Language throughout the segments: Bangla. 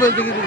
বলতে কিছু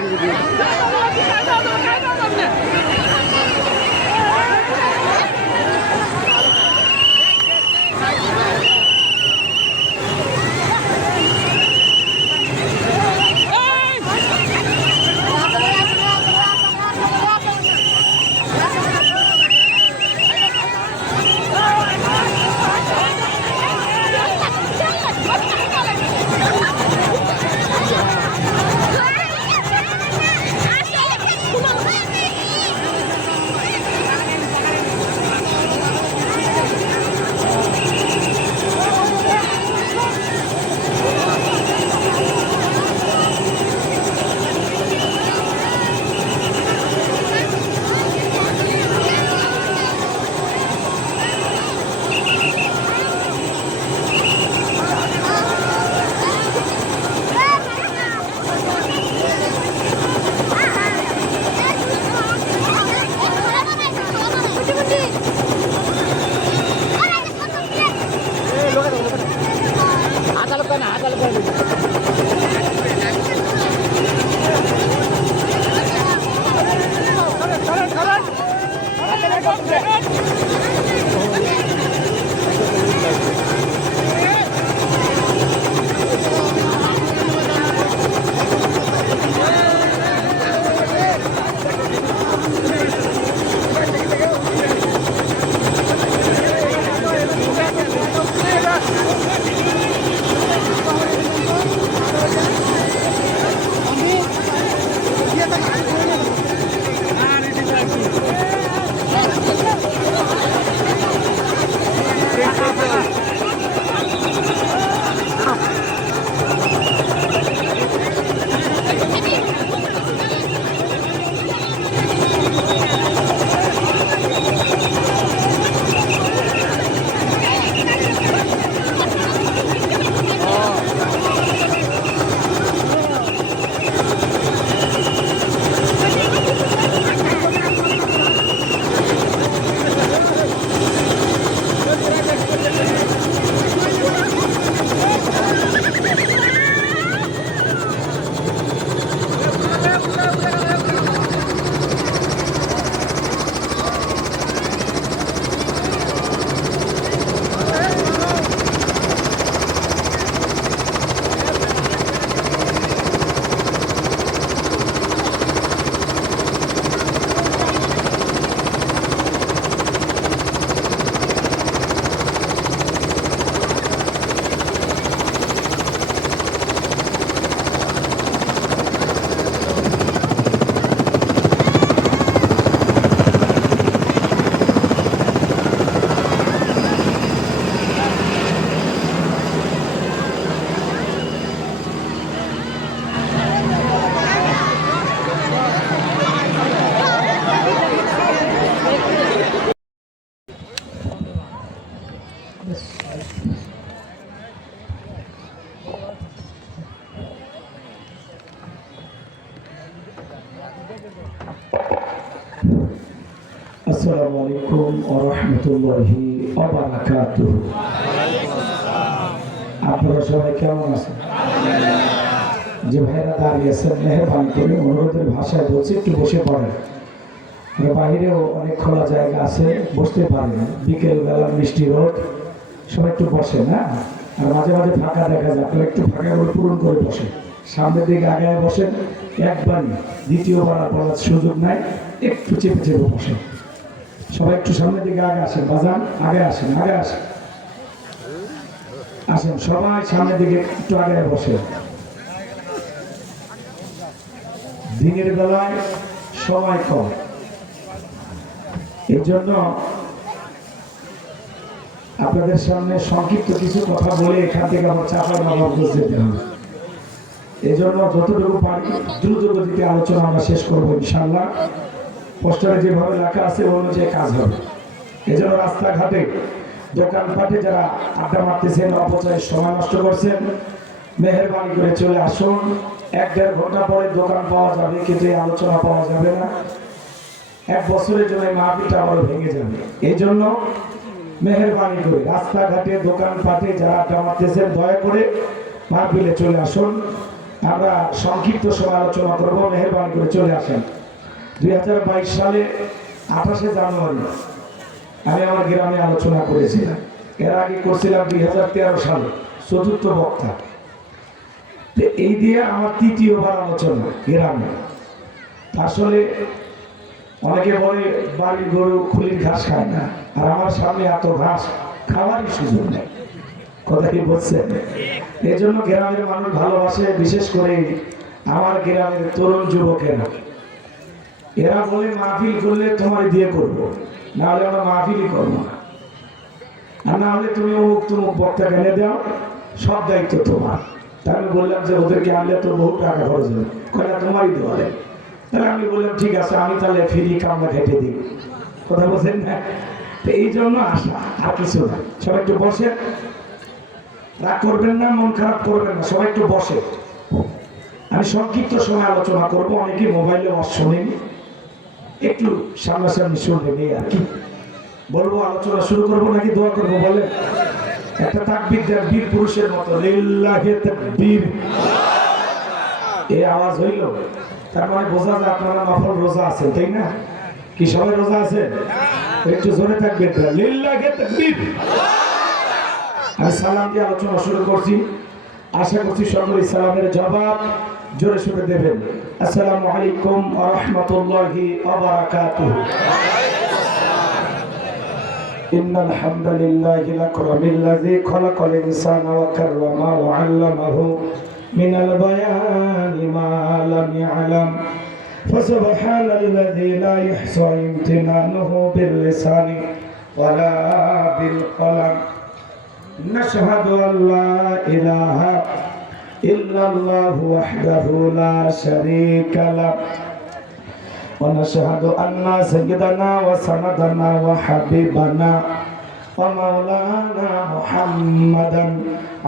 আসসালামু আলাইকুম ওয়া রাহমাতুল্লাহি ওয়া বারাকাতুহু। আপনারা সবাই কেমন আছেন? যে ভাইরা দাঁড়িয়ে আছেন মেহরবানি করে অনুরোধের ভাষায় বলছি একটু বসে পড়েন। বাইরেও অনেক খোলা জায়গা আছে, বসতে পারেন। বিকেল বেলা মিষ্টি রোদ, সবাই একটু বসেন। হ্যাঁ, আর মাঝে মাঝে ফাঁকা দেখা যায়, আপনারা একটু ফাঁকাগুলো পূরণ করে বসেন। সামনের দিকে আগে বসেন, একবারই, দ্বিতীয়বার আর বলার সুযোগ নাই। একটু চেপে চেপে বসেন। সবাই একটু সামনের দিকে আগে আসেন, বাজান আগে আসেন, আগে আসেন, আসেন সবাই সামনের দিকে একটু আগে বসেন। দিনের বেলায় সময় কম, এর জন্য আপনাদের সামনে সংক্ষিপ্ত কিছু কথা বলে এখান থেকে আমার চাপার নবাবগঞ্জ যেতে হবে। এই জন্য যতটুকু পারি দ্রুত গতিতে আলোচনা আমরা শেষ করবো ইনশাআল্লাহ। পোস্টারে যেভাবে লেখা আছে অনুযায়ী কাজ হবে। এই জন্য রাস্তাঘাটে দোকানপাটে যারা আড্ডা মারতেছেন, অপচয়ের সময় নষ্ট করছেন, মেহেরবানি করে চলে আসুন। 1-1.5 ঘন্টা পরে দোকান পাওয়া যাবে, কিন্তু এই আলোচনা পাওয়া যাবে না। 1 বছরের জন্য এই মাহফিলটা আবার ভেঙে যাবে। এই জন্য মেহেরবানি করে রাস্তাঘাটে দোকানপাটে যারা জমাতেছেন দয়া করে মাহফিলে চলে আসুন। আমরা সংক্ষিপ্ত সময় আলোচনা করব, মেহেরবানি করে চলে আসেন। 2022 সালে 28শে জানুয়ারি আমি আমার গ্রামে আলোচনা করেছিলাম। এর আগে করছিলাম 2013 সালে, চতুর্থ বক্তা। এই দিয়ে আমার তৃতীয়বার আলোচনা গ্রামে। আসলে অনেকে বলে বাড়ির গরু খুলির ঘাস খায় না, আর আমার সামনে এত ঘাস খাওয়ারই সুযোগ নেই। কথা কি বলছেন? এই জন্য গ্রামের মানুষ ভালোবাসে, বিশেষ করে আমার গ্রামের তরুণ যুবকেরা। এরা বলে মাহফিল করলে তোমার দিয়ে করবো, না হলে আমরা মাহফিলই করবো না, আর না হলে তুমি অমুক তমুক বক্তা এনে দাও, সব দায়িত্ব তোমার। তা আমি বললাম যে ওদেরকে আনলে তো বহু টাকা খরচ হবে, কয়টা তোমারই দেওয়া। তাহলে আমি বললাম ঠিক আছে, আমি তাহলে ফ্রি কামড়া খেটে দিই। কথা বলছেন না? তো এই জন্য আসা, আর কিছু না। সবাই একটু বসে, রাগ করবেন না, মন খারাপ করবেন না, সবাই একটু বসে। আমি সংক্ষিপ্ত সময় আলোচনা করবো, অনেকে মোবাইলে শোনেনি, একটু সামনাসামনি শুনবেন এই আর কি। বলবো আলোচনা শুরু করবো নাকি দোয়া করবো বলেন? একটা তাকবীর দেন বীর পুরুষের মতো, লিল্লাহি তাকবীর। এই আওয়াজ হইল, তার মানে বোঝা যায় আপনারা নফল রোজা আছেন, তাই না? কি সবাই রোজা আছে? একটু জোরে তাকবীর দেন, লিল্লাহি তাকবীর। আমি সালাম দিয়ে আলোচনা শুরু করছি, আশা করছি সকলে সালামের জবাব জোরে সোরে দেবেন। আসসালামু আলাইকুম ওয়া রাহমাতুল্লাহি ওয়া বারাকাতুহু। ইন্নাল হামদালিল্লাহি লাকুরামিল্লাযী খালাকাল ইনসানা ওয়া কাররামা ওয়া 'আল্লামাহু মিনাল বায়ানি মা লাম ইয়ালাম। ফাসুবহানাল্লাযী লা ইহসা ইমতিনানুহু বিল লিসানি ওয়া লা বিল কলাম। নাশহাদু আল্লা ইলাহা ইল্লাল্লাহু ওয়াহদাহু লা শারীকা লাহু ওয়া নাশহাদু আন্না সাইয়্যিদানা ওয়া সানাদানা ওয়া হাবিবানা ওয়া মাওলানা মুহাম্মাদান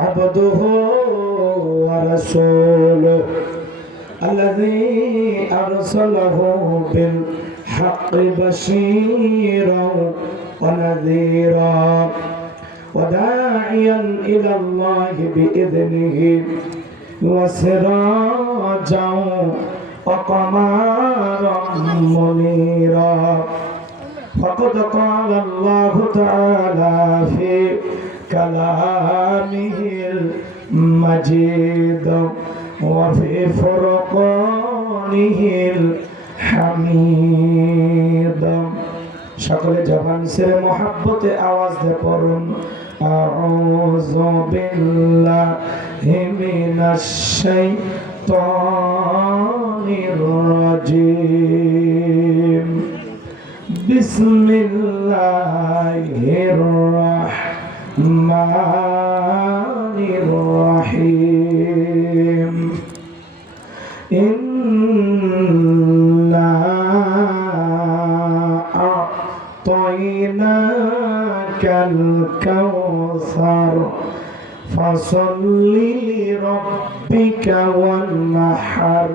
আবদুহু ওয়া রাসূলুহু আল্লাযী আরসালাহু বিল হাক্কি বাশীরান ওয়া নাযীরা وداعيا إلى الله بإذنه وسراجا وقمرا منيرا فقد قال الله تعالى في كلامه المجيد وفي فرقانه الحميد। সকলে জবান ছেড়ে মোহাব্বতে আওয়াজ দিয়ে পড়ুন, আউযু বিল্লাহি মিনাশ শাইতানির রাজীম। বিসমিল্লাহির রাহমানির রাহিম। أعطيناك الكوثر فصل لربك وانحر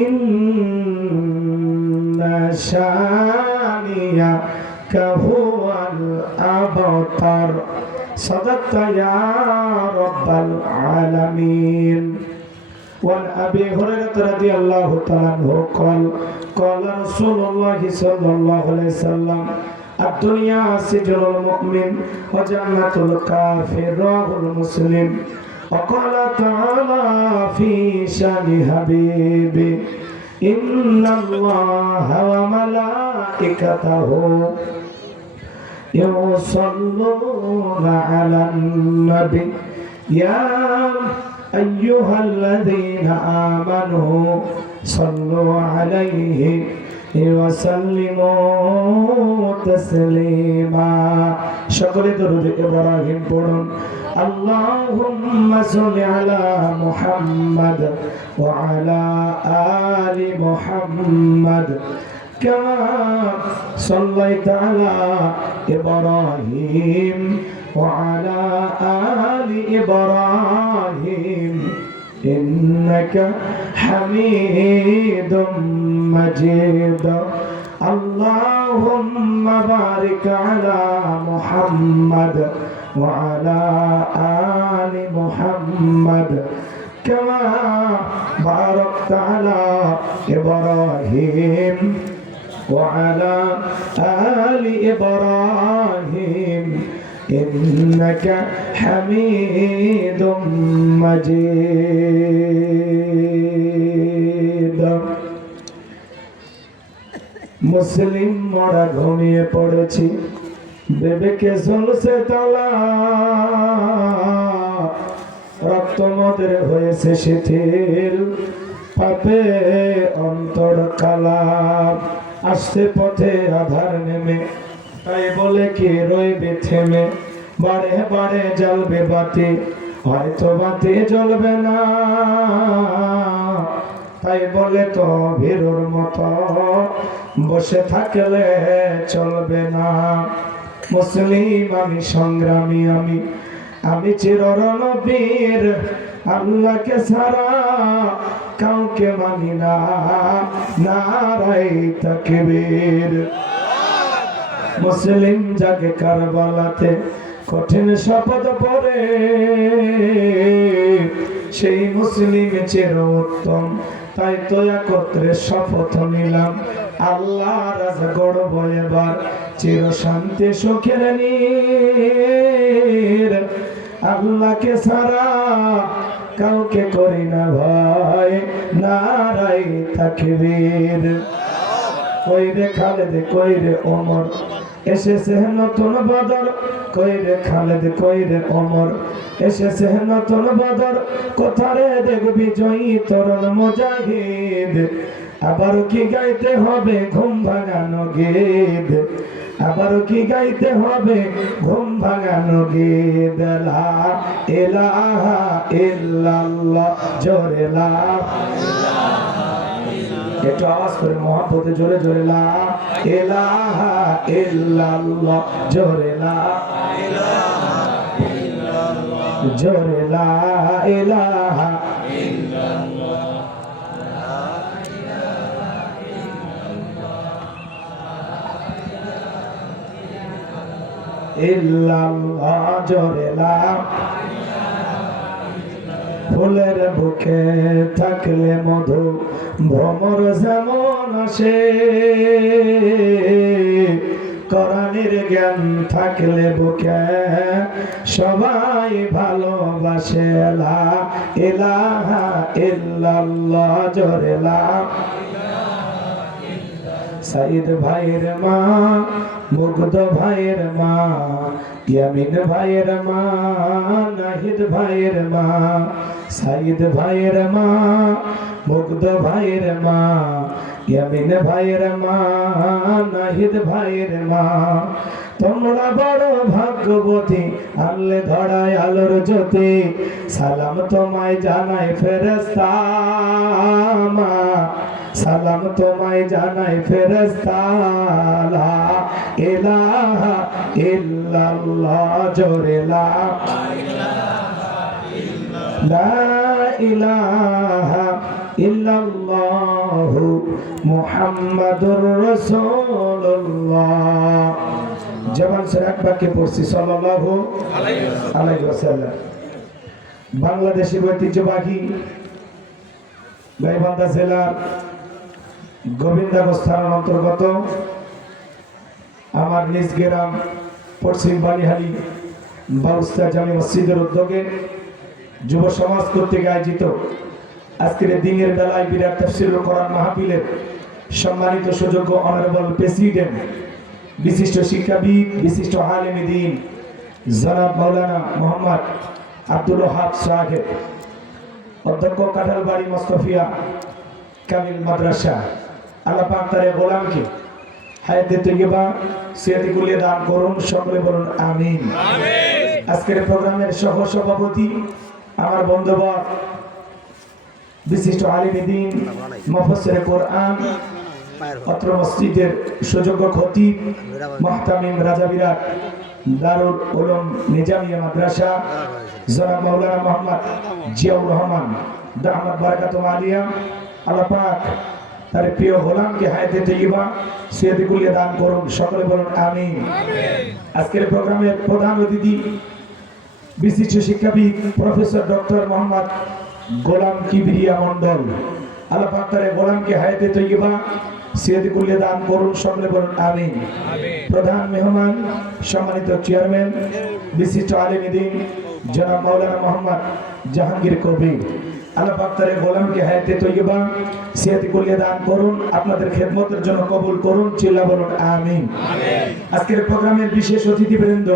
إن شانئك هو الأبتر صدقت يا رب العالمين। وعن أبي هريرة رضي الله تعالى عنه قال قال رسول الله صلى الله عليه وسلم الدنيا سجن المؤمن وجنة الكافر رواه مسلم। وقال تعالى في شان حبيبي إن الله وملائكته يصلون على النبي يا أيها الذين آمنوا صلوا عليه وسلموا تسليما। সকলে দরুদ ইব্রাহিম পড়ুন। اللهم صل على محمد وعلى آل محمد كما صليت على إبراهيم وعلى آل إبراهيم إنك حميد مجيد। اللهم বারিক আলা মুহাম্মাদ ওয়া আলা আলি মুহাম্মাদ কামা বারাকতা আলা ইব্রাহিম ওয়া আলা আলি ইব্রাহিম ইন্নাকা হামিদুম মাজিদ। মুসলিম মোরা ঘুমিয়ে পড়েছি, বিবেকে ঝুলছে তালা, রক্ত মদের হয়েছে শিথিল, পাপে অন্তর কালা। আসছে পথে আধার নেমে, তাই বলে কি রইবে থেমে, বারে বারে জ্বলবে বাতি, হয়তো বাতি জ্বলবে না, তাই বলে তো ভীরুর মতো বসে থাকলে চলবে না। মুসলিম আমি, সংগ্রামী আমি, আমি চিররণবীর, আল্লাহকে ছাড়া কাউকে মানি না, নারায়ে তাকবীর। মুসলিম জাগে কারবালাতে কঠিন শপথ পড়ে, সেই মুসলিম চির উত্তম, তাই তো একত্রে শপথ নিলাম, আল্লাহ রাজা গড়ব এবার চির শান্তি সুখের নীর। আল্লাহকে ছাড়া কাউকে করি না ভয়, নারায়ে তাকবীর। কইরে খালেদ কইরে ওমর, এসেছে নতুন বদর, কইরে খালেদ কইরে ওমর, এসেছে নতুন বদর, কোথারে দেখবি জয়ী তরুণ মুজাহিদ। আবারও কি গাইতে হবে ঘুম ভাঙানো গীত, আবারও কি গাইতে হবে ঘুম ভাঙানো গীত। লা ইলাহা ইল্লাল্লাহ, জোরে লা, একটু আওয়াজ করে মহব্বতে জোরে জোরে লা ইলাহা ইল্লাল্লাহ, জোরে লা, জোরে লা ইলাহা ইল্লাল্লাহ, জোরে লা। ফুলের বুকে থাকলে মধু, ভ্রমর যেমন আসে, কোরআনের জ্ঞান থাকলে বুকে সবাই ভালোবাসে। লা ইলাহা ইল্লাল্লাহ, জোরে লা। সাইদ ভাইয়ের মা, মুগ্ধ ভাইয়ের মা, ইয়ামিন ভাইয়ের মা, নাহিদ ভাইয়ের মা, সাইদ ভাইয়ের মা, মুগ্ধ ভাইয়ের মা, ইয়ামিন ভাইয়ের মা, নাহিদ ভাইয়ের মা। তোমরা বড় ভাগ্যবতী, আনলে ধরায় আলোর জ্যোতি, সালাম তোমায় জানাই ফেরেশতা মা, সালাম তোমায় জানাই ফেরেশতা। লা ইলাহা ইল্লাল্লাহ, জোরে লা, লা ইলাহা ইল্লাল্লাহু মুহাম্মাদুর রাসূলুল্লাহ। জবান সে এক বাক্যে পড়ছি সাল্লাল্লাহু আলাইহি ওয়াসাল্লাম। বাংলাদেশের ঐতিহ্যবাহী গাইবান্ধা জেলার গোবিন্দাগঞ্জ থানার অন্তর্গত আমার নিজ গ্রাম পশ্চিম বালিহালি বাউস্তা জামি মসজিদের উদ্যোগে যুব সমাজ কর্তৃক আয়োজিত আজকের দিনের বেলায় বিরাট তাফসীরুল কোরআন মাহফিলের সম্মানিত সুযোগ্য অনারেবল প্রেসিডেন্ট, বিশিষ্ট শিক্ষাবিদ, বিশিষ্ট আলেম দ্বীন জনাব মাওলানা মোহাম্মদ আব্দুল ওয়াহাব সাহেব, অধ্যক্ষ কাঁঠালবাড়ি মোস্তফিয়া কামিল মাদ্রাসা, আল্লাহ পাক তার গোলামকে হায়াতে তৈয়বা সিয়াতি কুলিয়ে দান করুন, সকলে বলুন আমিন। আজকের প্রোগ্রামের সহ সভাপতি আমার বন্ধুবর, বিশিষ্ট আলিম দ্বীন, মুফাসসির কোরআন, অত্র মসজিদের সুযোগ্য খতিব, মুহতামিম রাজাবিরাট দারুল উলুম নিজামিয়া মাদ্রাসা জনাব মাওলানা মোহাম্মদ জিয়াউর রহমান দামাত বারাকাতুহু আলিয়া। আল্লাহ পাক তার প্রিয় গোলামকে হায়াতে তৈয়বা সিয়াতে কুলিয়া দান করুন, সকলে বলুন আমিন। আজকের প্রোগ্রামের প্রধান অতিথি বিশিষ্ট শিক্ষাবিদ প্রফেসর ডক্টর মোহাম্মদ গোলাম কিবরিয়া মন্ডল। আল্লাহ পাক তার গোলামকে হায়াতে তৈয়বা সিয়াতে কুলিয়া দান করুন, সকলে বলুন আমিন। প্রধান মেহমান সম্মানিত চেয়ারম্যান বিশিষ্ট আলেম দ্বীন জনাব মাওলানা মোহাম্মদ জাহাঙ্গীর কবির। আল্লাহ পাক তার গোলামকে হায়াতে তৈয়বা সিয়াতে কুলিয়া দান করুন, আপনাদের খেদমতের জন্য কবুল করুন, চিল্লা বলুন আমিন। আজকের প্রোগ্রামের বিশেষ অতিথিবৃন্দ,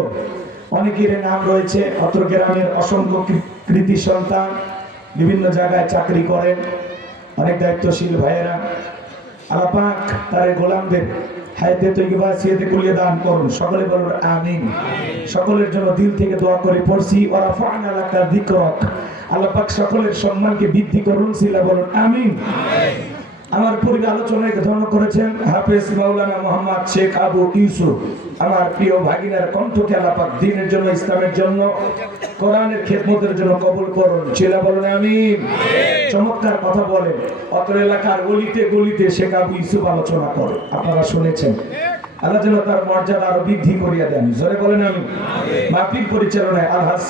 অনেকের নাম রয়েছে, অত্র গ্রামের অসংখ্য কৃতি সন্তান, বিভিন্ন জায়গায় চাকরি করেন, অনেক দায়িত্বশীল ভাইয়েরা। আল্লাহ পাক তার গোলামদের হায়াতে তৈয়বা সিয়াতে কুলিয়া দান করুন, সকলে বলুন আমিন। সকলের জন্য দিল থেকে দোয়া করে পড়ছি, ওয়া রাফা'না লাকা যিকরাক। আল্লাহ পাক সকলের সম্মানকে বৃদ্ধি করুন, সিলা বলুন আমিন। আমার পূর্বে আলোচনায় ধন্য করেছেন হাফেজ মাওলানা মোহাম্মদ শেখ আবু ইউসুফ। আমার প্রিয় ভাগিনার কণ্ঠকে আল্লাহ পাক দ্বীনের জন্য, ইসলামের জন্য, কোরআনের খেদমতের জন্য কবুল করুন, চিল্লা বলুন আমিন। চমৎকার কথা বলেন, অত্র এলাকার গলিতে গলিতে শেখ আবু ইউসুফ আলোচনা করে, আপনারা শুনেছেন। আল্লাহ যেন তার মর্যাদা আরো বৃদ্ধি করিয়া দেন, জোরে বলেন আমিন। মাহফিল পরিচালনায় আলহাজ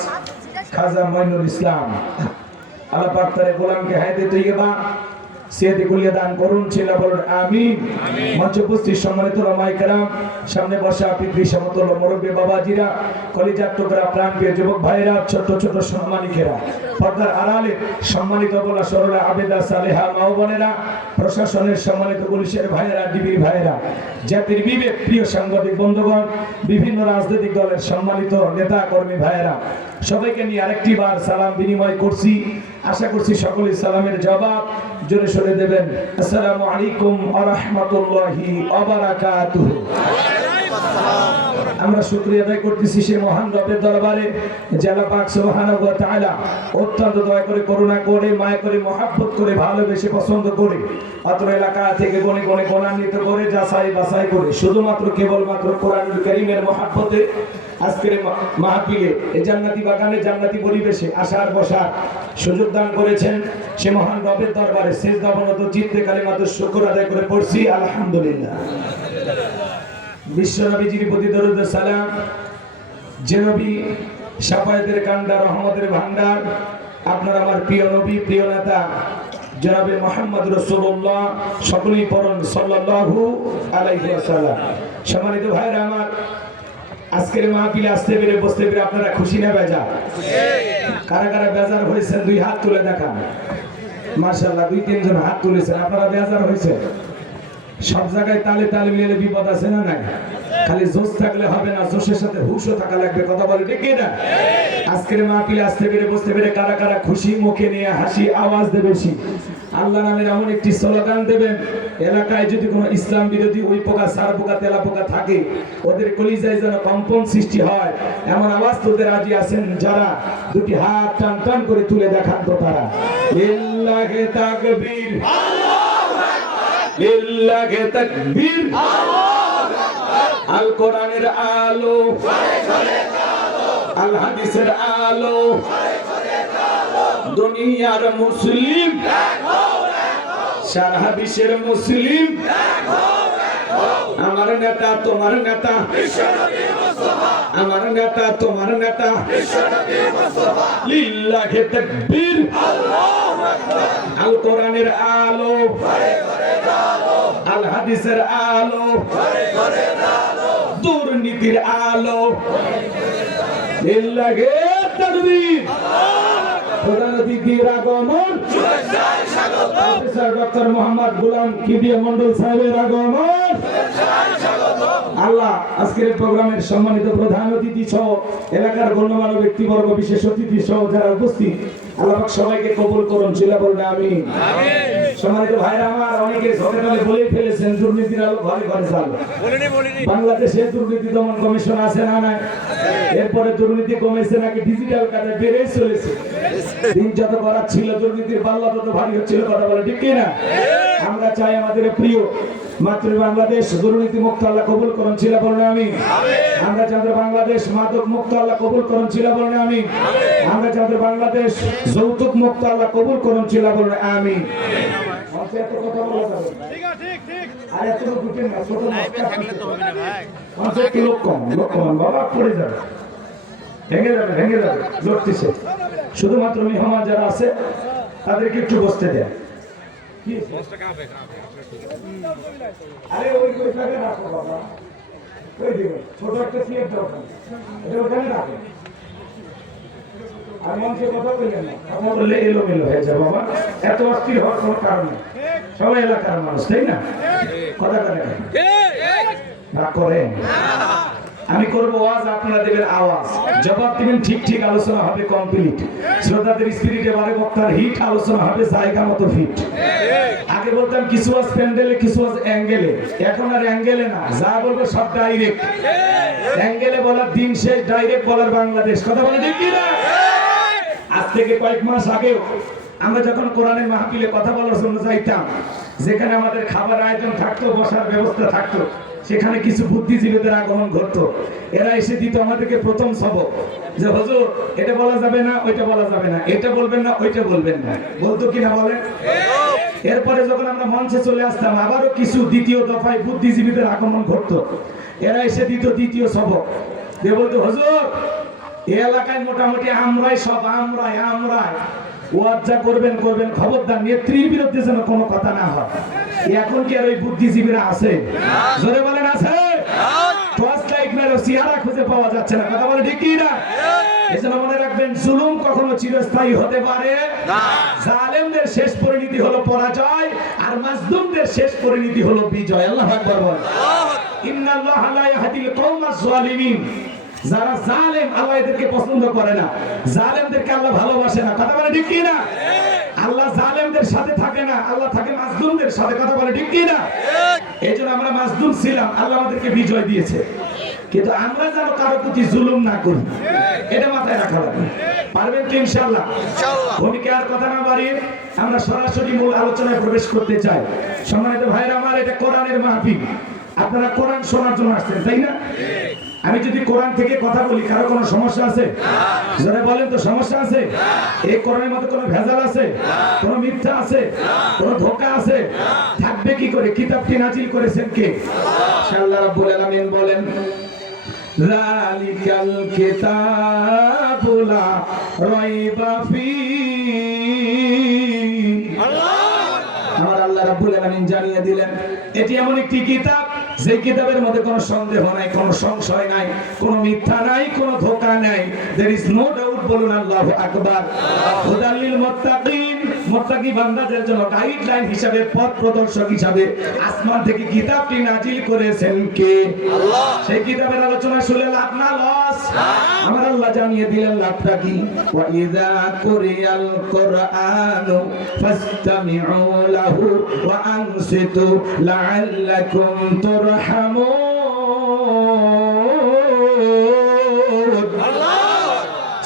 খাজা মঈনুল ইসলাম। আল্লাহ পাক তার গোলামকে হায়াতে তৈয়বা সিয়াতে কুলিয়া দান করুন, চিল্লা বলুন আমিন। মঞ্চে উপস্থিত সম্মানিত ওলামায়ে কেরাম, সামনে বসা পিতৃ সমতুল্য মুরব্বী বাবাজিরা, কলিজার টুকরা প্রাণপ্রিয় যুবক ভাইরা, ছোট ছোট সম্মানিকেরা, পর্দার আড়ালে সম্মানিত বলা সরলা আবেদা সালেহা মা বোনেরা, প্রশাসনের সম্মানিত পুলিশের ভাইয়েরা, ডিবির ভাইয়েরা, জাতির বিবেক প্রিয় সাংবাদিক বন্ধুগণ, বিভিন্ন রাজনৈতিক দলের সম্মানিত নেতা কর্মী ভাইয়েরা, সবাইকে নিয়ে আরেকটি বার সালাম বিনিময় করছি। আশা করছি সকলেই সালামের জবাব জোরে সরে দেবেন। আসসালামু আলাইকুম ওয়া রাহমাতুল্লাহি ওয়া বারাকাতুহু। আমরা শুকরিয়া আদায় করতেছি সেই মহান রবের দরবারে, যে আল্লাহ পাক সুবহানাহু ওয়া তাআলা অত্যন্ত দয়া করে, করুণা করে, মায়া করে, মহব্বত করে, ভালোবেসে, পছন্দ করে অত্র এলাকা থেকে গণে গণে গণান্বিত করে, যাচাই বাছাই করে, শুধুমাত্র কেবলমাত্র কোরআনুল কারীমের মহব্বতে আজকের মাহফিলে এই জান্নাতি বাগানে, জান্নাতি পরিবেশে আসার বসার সুযোগ দান করেছেন। সে মহান রবের দরবারে সিজদা অবনত চিত্তে কালিমাতুশ শুকর আদায় করে পড়ছি আলহামদুলিল্লাহ। বিশ্ব নবীজির প্রতি দরুদ ও সালাম, যে নবী শাফায়াতের কান্ডার, রহমতের ভান্ডার, আপনার আমার প্রিয় নবী, প্রিয় নেতা জনাবে মুহাম্মদ রাসূলুল্লাহ, সকলেই পড়ুন সাল্লাল্লাহু আলাইহি ওয়াসাল্লাম। সম্মানিত ভাইরা আমার, আজকের মাহফিলে আসতে পেরে, বসতে পেরে আপনারা খুশি না বেজার? কারা কারা বেজার হয়েছেন দুই হাত তুলে দেখান। মাশাআল্লাহ, 2-3 জন হাত তুলেছেন, আপনারা বেজার হয়েছে। সব জায়গায় তালে তালে মিলে বিপদ আছে না নাই? খালি জোশ থাকলে হবে না, জোশের সাথে হুশও থাকা লাগবে, কথা বলে ঠিক না? আজকের মাহফিলে আসতে পেরে, বসতে পেরে কারা কারা খুশি, মুখে নিয়ে হাসি আওয়াজ দেবে বেশি, আল্লাহ নামের এমন একটি স্লোগান দেবেন, এলাকায় যদি কোনো ইসলাম বিরোধী ওই পোকা, সার পোকা, তেলা পোকা থাকে, ওদের কলিজায় যেন কম্পন সৃষ্টি হয়, এমন আওয়াজ তোদের রাজি আছেন যারা? দুটি হাত টান টান করে তুলে দেখান তো তারা। লিল্লাহি তাকবীর, লিল্লাহি তাকবীর, আল কোরআনের আলো, আল হাদিসের আলো, দুনিয়ার মুসলিম, সারা বিশ্বের মুসলিম, আমার নেতা তোমার নেতা, আমার নেতা তোমার নেতা, লিল্লাহি তাকবীর, আল কোরআনের আলো, আল হাদিসের আলো, দুর্নীতির আলো, লিল্লাহি তাকবীর। প্রধান অতিথির আগমন, প্রফেসর ডক্টর মোহাম্মদ গোলাম কিবরিয়া মন্ডল সাহেবের আগমন। আল্লাহ আজকের প্রোগ্রামের সম্মানিত প্রধান অতিথি সহ এলাকার গণ্যমান্য ব্যক্তিবর্গ, বিশেষ অতিথি সহ যারা উপস্থিত, আল্লাহ পাক সবাইকে কবুল করুন, চিল্লা বলুন আমিন। সম্মানিত ভাইরা আমার, অনেকে ঝগড়ালে বলে ফেলেছেন দুর্নীতির আলো ঘরে ঘরে চালু। বাংলাদেশে দুর্নীতি দমন কমিশন আছে না নাই? এরপরে দুর্নীতি কমেছে নাকি ডিজিটাল কার্ডে বেড়ে চলেছে। দিন যত করার ছিল, দুর্নীতির পাল্লা তত ভারী হচ্ছিল, কথা বলে ঠিক কিনা? আমরা চাই আমাদের প্রিয় মাতৃ বাংলাদেশ দুর্নীতি মুক্ত আল্লাহ কবুল করুন, চিল্লা বলুন আমিন। আমরা চাই বাংলাদেশ মাদক মুক্ত আল্লাহ কবুল করুন, চিল্লা বলুন আমিন। আমরা চাই বাংলাদেশ যৌতুক মুক্ত আল্লাহ কবুল করুন, চিল্লা বলুন আমিন। এত কথা বলা যাবে না। আর এত লোক উঠেন না, ছোট একটু লোক কম বাবা পড়ে যাবে, ভেঙে যাবে লড়তেছে। শুধুমাত্র মেহমান যারা আছে তাদেরকে একটু বসতে দেয়। আরে ওই জায়গায় রাখো বাবা, ওই দিবে ছোট একটা সিলেট দরকার, এটা ওখানে রাখো। আর মঞ্চে কথা বললেন না, কথা বললে এলোমেলো হয়ে যায় বাবা, এত অস্থির হওয়ার কোনো কারণ নেই। সবাই এলাকার মানুষ, তাই না? কথা করেন। আমি করবো ওয়াজ, আপনারা দেবেন আওয়াজ, জবাব দিবেন ঠিক আলোচনা হবে কমপ্লিট। শ্রোতাদের স্পিরিটে বারে বক্তার হিট, আলোচনা হবে জায়গা মতো ফিট। আগে বলতাম কিছু আজ প্যান্ডেলে, কিছু আজ অ্যাঙ্গেলে, এখন আর অ্যাঙ্গেলে না, যা বলবো সব ডাইরেক্ট। অ্যাঙ্গেলে বলার দিন শেষ, ডাইরেক্ট বলার বাংলাদেশ। কথা বলে ঠিক কিনা? আজ থেকে কয়েক মাস আগেও আমরা যখন কোরআনের মাহফিলে কথা বলার জন্য যাইতাম, যেখানে আমাদের খাবার আয়োজন থাকতো, বসার ব্যবস্থা থাকতো, সেখানে কিছু বুদ্ধিজীবীদের আগমন ঘটতো। এরা এসে দিত আমাদেরকে প্রথম সবক, যে হুজুর এটা বলা যাবে না, ওইটা বলা যাবে না, এটা বলবেন না, ওইটা বলবেন না। বলতো কিনা বলেন? এরপরে যখন আমরা মঞ্চে চলে আসতাম, আবারও কিছু দ্বিতীয় দফায় বুদ্ধিজীবীদের আগমন ঘটতো। এরা এসে দিত দ্বিতীয় সবক, যে বলতো হুজুর এই এলাকায় মোটামুটি আমরাই ওয়াজ যা করবেন খবরদার নেত্রীর বিরুদ্ধে যেন কোনো কথা না হয়। এখন কি আর ওই বুদ্ধিজীবীরা আছে? জোরে বলেন আছে? টর্চ লাইট মেরে চেহারা খুঁজে পাওয়া যাচ্ছে না। কথা বলে ঠিক কি না? এজন্য মনে রাখবেন, জুলুম কখনো চিরস্থায়ী হতে পারে না। জালেমদের শেষ পরিণতি হলো পরাজয়, আর মাজলুমদের শেষ পরিণতি হলো বিজয়। আল্লাহু আকবার বলেন। ইন্নাল্লাহা লা ইয়াহদিল কওমাজ জালিমিন। যারা জালেম, আল্লাহ এদেরকে পছন্দ করে না, জালেমদেরকে আল্লাহ ভালোবাসে না। কথা বলে ঠিক কি না? আল্লাহ জালেমদের সাথে থাকে না, আল্লাহ থাকে মাজলুমদের সাথে। কথা বলে ঠিক কি না? এইজন্য আমরা মাজলুম ছিলাম, আল্লাহ আমাদেরকে বিজয় দিয়েছে। কিন্তু আমরা যেন কারো প্রতি জুলুম না করি, এটা মাথায় রাখা লাগবে। পারবেন তো ইনশাআল্লাহ? ভূমিকা আর কথা না বাড়িয়ে আমরা সরাসরি মূল আলোচনায় প্রবেশ করতে চাই। সম্মানিত ভাইরা আমার, এটা কোরআনের মাহফিল, আপনারা কোরআন শোনার জন্য আসছেন, তাই না? আমি যদি কোরআন থেকে কথা বলি, কারো কোনো সমস্যা আছে? যারা বলেন তো সমস্যা আছে? এই কোরআনের মধ্যে কোনো ভেজাল আছে? কোনো মিথ্যা আছে? কোনো ধোঁকা আছে? থাকবে কি করে? কিতাবটি নাজিল করেছেন কে? আল্লাহ রাব্বুল আলামিন বলেন, যালিকাল কিতাবু লা রাইবা ফীহি। আমার আল্লাহ রাব্বুল আলামিন জানিয়ে দিলেন, এটি এমন একটি কিতাব যে কিতাবের মধ্যে কোনো সন্দেহ নাই, কোনো সংশয় নাই, কোনো মিথ্যা নাই, কোনো ধোঁকা নাই। there is no doubt। বলুন আল্লাহু আকবার। হুদাল লিল মুত্তাকিন, মুত্তাকি বান্দাদের জন্য গাইডলাইন হিসাবে, পথ প্রদর্শক হিসাবে আসমান থেকে কিতাবটি নাজিল করেছেন কে? আল্লাহ। সেই কিতাবের আলোচনা শুনলে লাভ না লস? আমার আল্লাহ জানিয়ে দিলেন লাভটা কি। ওয়া ইযা কুরিয়াল কুরআনু ফাসতামিউ লাহু ওয়া আনসিতু লাআল্লাকুম তুরহামুন।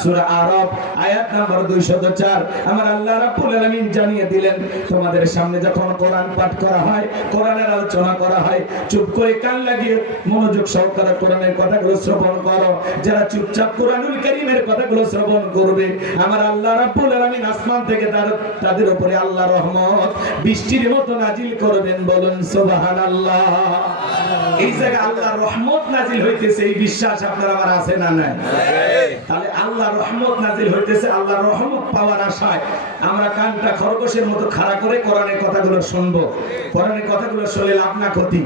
সূরা আরাফ আয়াত নাম্বার 204। আমার আল্লাহ রাব্বুল আলামিন জানিয়ে দিলেন, তোমাদের সামনে যখন কোরআন পাঠ করা হয়, কোরআনের আলোচনা করা হয়, চুপ করে কান লাগিয়ে মনোযোগ সহকারে কোরআনের কথাগুলো শ্রবণ করো। যারা চুপচাপ কোরআনুল কারীমের কথাগুলো শ্রবণ করবে, আমার আল্লাহ রাব্বুল আলামিন আসমান থেকে তাদের উপরে আল্লাহর রহমত বৃষ্টির মতো নাজিল করবেন। বলুন সুবহানাল্লাহ। এই জায়গায় আল্লাহর রহমত নাজিল হইতেছে, এই বিশ্বাস আপনার আমার আছে না নাই? তাহলে আল্লাহ রহমত নাজিল হইতেছে, আল্লাহর রহমত পাওয়ার আশায় আমরা কানটা খরগোশের মতো খাড়া করে কোরআনের কথাগুলো শুনবো। কোরআনের কথাগুলো শুনলে লাভ না ক্ষতি?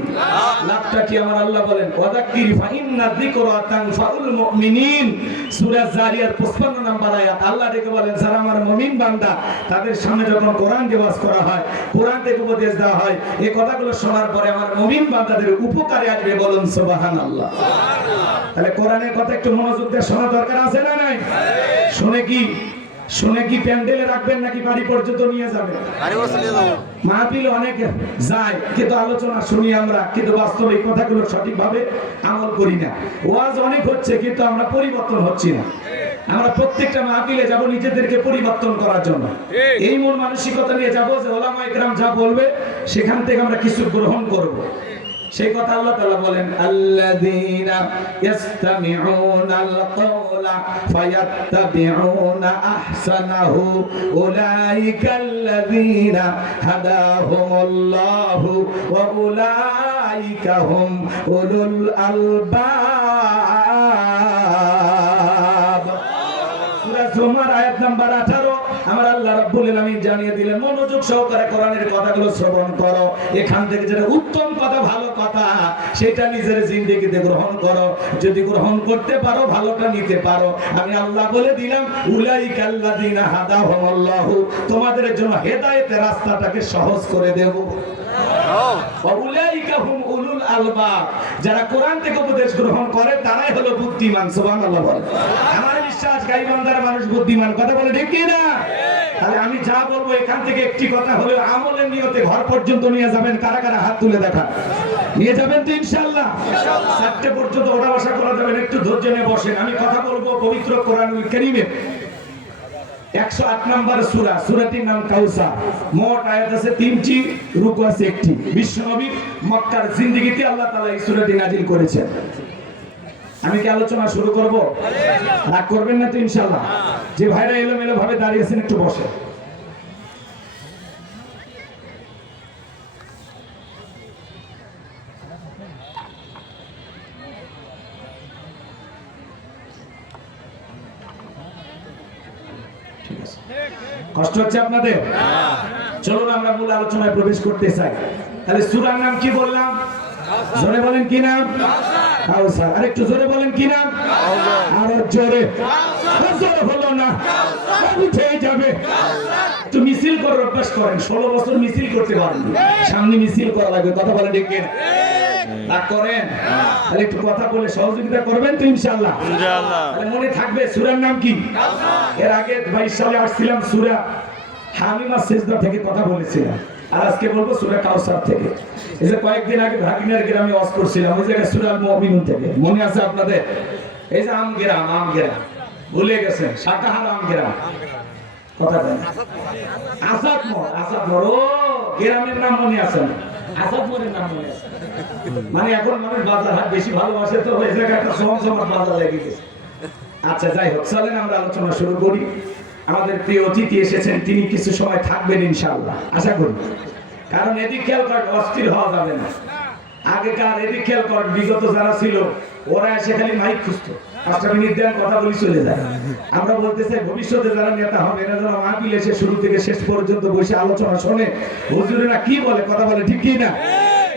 লাভটা কি? আমার আল্লাহ বলেন, ওয়াযাক্কির ফাইন্না যিকরা তানফাউল মুমিনিন। সূরা জারিয়ার 55 নম্বর আয়াত। আল্লাহ ডেকে বলেন, যারা আমার মুমিন বান্দা, তাদের সামনে যখন কোরআন দিবস করা হয়, কোরআন থেকে উপদেশ দেওয়া হয়, এই কথাগুলো শোনার পরে আমার মুমিন বান্দাদের উপকারে আসবে। বলুন সুবহানাল্লাহ। তাহলে কোরআনের কথা একটু মনোযোগ দিয়ে শোনা দরকার আছে না নাই? শুনে কি প্যান্ডেলে রাখবেন নাকি বাড়ি পর্যন্ত নিয়ে যাবেন? মাহফিল অনেকে যায়, কিন্তু আলোচনা শুনি আমরা, কিন্তু বাস্তবে এই কথাগুলো সঠিকভাবে আমল করি না। ওয়াজ অনেক হচ্ছে, কিন্তু আমরা পরিবর্তন হচ্ছি না। আমরা প্রত্যেকটা মাহফিলে যাব নিজেদেরকে পরিবর্তন করার জন্য। এই মন মানসিকতা নিয়ে যাব যে ওলামায়ে কেরাম যা বলবে সেখান থেকে আমরা কিছু গ্রহণ করব। সেই কথা আল্লাহ তাআলা বলেন আল্লাযীনা ইসতামিউনাল কাওলা ফায়াত্তাবিউনা আহসানাহু উলাইকাল্লাযীনা হাদাহুমুল্লাহু ওয়া উলাইকা হুম উলুল আলবাব। সূরা জুমার আয়াত নাম্বার 18 আমার আল্লাহ রাব্বুল আলামিন জানিয়ে দিলেন মনোযোগ সহকারে কোরআনের কথাগুলো শ্রবণ করো, এখান থেকে যেটা উত্তম কথা ভালো কথা সেটা নিজের জিন্দেগিতে গ্রহণ করো, যদি গ্রহণ করতে পারো ভালোটা নিতে পারো। আমি আল্লাহ বলে দিলাম উলাইকাল্লাযীনা হাদাহুমুল্লাহু, তোমাদের জন্য হেদায়েতের রাস্তাটাকে সহজ করে দেব। উলাইকা হুম উলুল আলবাব, যারা কোরআন থেকে উপদেশ গ্রহণ করে তারাই হলো বুদ্ধিমান। সুবহানাল্লাহ বলে। আমার বিশ্বাস গাইবান্ধার মানুষ বুদ্ধিমান, কথা বলে ঠিক কি না? তাহলে আমি যা বলবো এখান থেকে একটি কথা হলো আমলের নিয়তে ঘর পর্যন্ত নিয়ে যাবেন। কারা কারা হাত তুলে দেখা নিয়ে যাবেন তো ইনশাআল্লাহ? ইনশাআল্লাহ 4টে পর্যন্ত ওঠা বসা করা যাবেন, একটু ধৈর্য নিয়ে বসেন। আমি কথা বলবো পবিত্র কোরআনুল কারীমের 108 নম্বর সূরা, সূরাটির নাম কাউসার। মোট আয়াত আছে 3টি, রুকু আছে 1টি। বিশ্বনবী মক্কার জিন্দেগিতে আল্লাহ তাআলা এই সূরাটি নাযিল করেছেন। আমি কি আলোচনা শুরু করব? রাগ করবেন না তো ইনশাআল্লাহ? যে ভাইরা এলোমেলো ভাবে দাঁড়িয়ে আছেন একটু বসে। কষ্ট হচ্ছে আপনাদের? চলুন আমরা মূল আলোচনায় প্রবেশ করতে চাই। তাহলে সূরার নাম কি বললাম? জোরে বলেন কি নাম? কাউসার। আর একটু জোরে বলেন কি নাম? আরো জোরে। জোরে হলো না, উঠে যাবে। একটু মিছিল করে অভ্যাস করেন, 16 বছর মিছিল করতে পারেন, সামনে মিছিল করা লাগবে। কথা বলে ঠিক কিনা? রাগ করেন? তাহলে একটু কথা বলে সহযোগিতা করবেন তো ইনশাআল্লাহ? ইনশাআল্লাহ। তাহলে মনে থাকবে সূরার নাম কি? এর আগে 22 সালে আসছিলাম সূরা হামিমা সিজদা থেকে কথা বলেছিলাম, আর আজকে বলবো সূরা কাউসার থেকে। এই যে কয়েকদিন আগে ভাগিনার গ্রামে ওয়াজ করছিলাম, ওই জায়গায় সূরা মুমিনুন থেকে, মনে আছে আপনাদের? এই যে আম গ্রাম ভুলে গেছেন, শাকাহার আম গ্রাম, কথা বলেন আসাদমোর। ও গ্রামের নাম মনে আছে না? আসাদমোরের নাম মনে আছে। মানে এখন মানুষ বাজার হাট বেশি ভালোবাসে, তো ওই জায়গায় একটা সমসমার বাজার লেগে গেছে। আচ্ছা যাই হোক, চলেন আমরা আলোচনা শুরু করি। আমাদের প্রিয় অতিথি এসেছেন, তিনি কিছু সময় থাকবেন ইনশাআল্লাহ, আশা করি। কারণ এদিক খেয়াল করে অস্থির হওয়া যাবে না। আগেকার এদিক খেয়াল করে বিগত যারা ছিল ওরা এসে খালি মাইক খুঁজতো, 5টা মিনিট দেন কথা বলি চলে যায়। আমরা বলতে চাই ভবিষ্যতে যারা নেতা হবে এরা যেন মাহফিল এসে শুরু থেকে শেষ পর্যন্ত বসে আলোচনা শোনে, হুজুরেরা কি বলে, কথা বলে ঠিক কি না,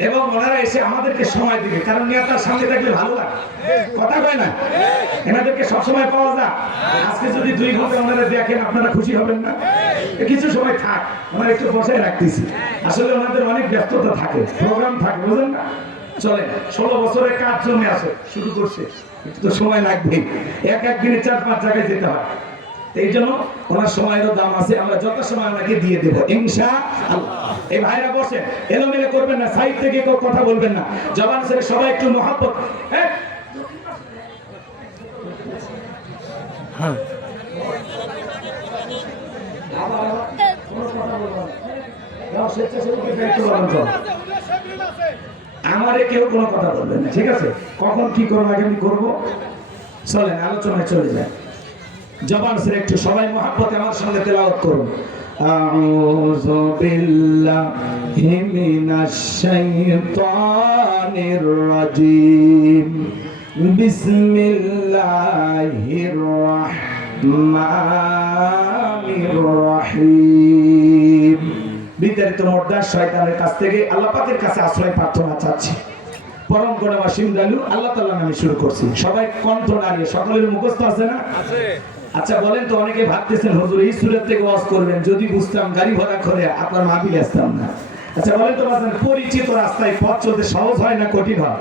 এবং ওনারা এসে আমাদেরকে সময় দিবে। কারণ নেতার সামনে থাকলে ভালো লাগে, কথা কয় না? এনাদেরকে সবসময় পাওয়া যায়। আজকে যদি 2 ঘন্টা ওনারা দেখেন আপনারা খুশি হবেন না? কিছু সময় থাক, আমরা একটু বসায় রাখতেছি। আসলে ওনাদের অনেক ব্যস্ততা থাকে, প্রোগ্রাম থাকে, বুঝলেন না? চলে 16 বছরের কাজ জমে আসে, শুরু করছে, একটু তো সময় লাগবে। এক দিনে 4-5 জায়গায় যেতে হয়, এই জন্য ওনার সময়েরও দাম আছে। আমরা যত সময় ওনাকে দিয়ে দেবো ইনশাআল্লাহ। এই ভাইরা বসে এলোমেলো করবেন না, সাইড থেকে কেউ কথা বলবেন না, জবান ছেড়ে সবাই একটু মহব্বত। আমারে কেউ কোনো কথা বলবেন না, ঠিক আছে? কখন কি করবো আগে আমি করবো। চলেন আলোচনায় চলে যায়। জবান ছেড়ে একটু সবাই মহব্বতে আমার সঙ্গে তেলাওয়াত করুন। আউযু বিল্লাহি মিনাশ শাইতানির রাজীম। বিসমিল্লাহির রাহমানির রহিম। বিতাড়িত মুর্দার শয়তানের কাছ থেকে আল্লাহ পাকের কাছে আশ্রয় প্রার্থনা চাচ্ছি। পরম করুণা সিন্ধু আল্লাহ তাআলা নামে শুরু করছি। সবাই কণ্ঠ নাড়িয়ে, সকলের মুখস্থ আছে না? আছে। আচ্ছা বলেন তো, অনেকে ভাবতেছেন হুজুর এই সূরা থেকে ওয়াজ করবেন, যদি বুঝতাম গাড়ি ভাড়া করে আপনার মাহফিলে আসতাম না। আচ্ছা বলেন তো বাজান, পরিচিত রাস্তায় পথ চলতে সহজ হয় না কঠিন হয়?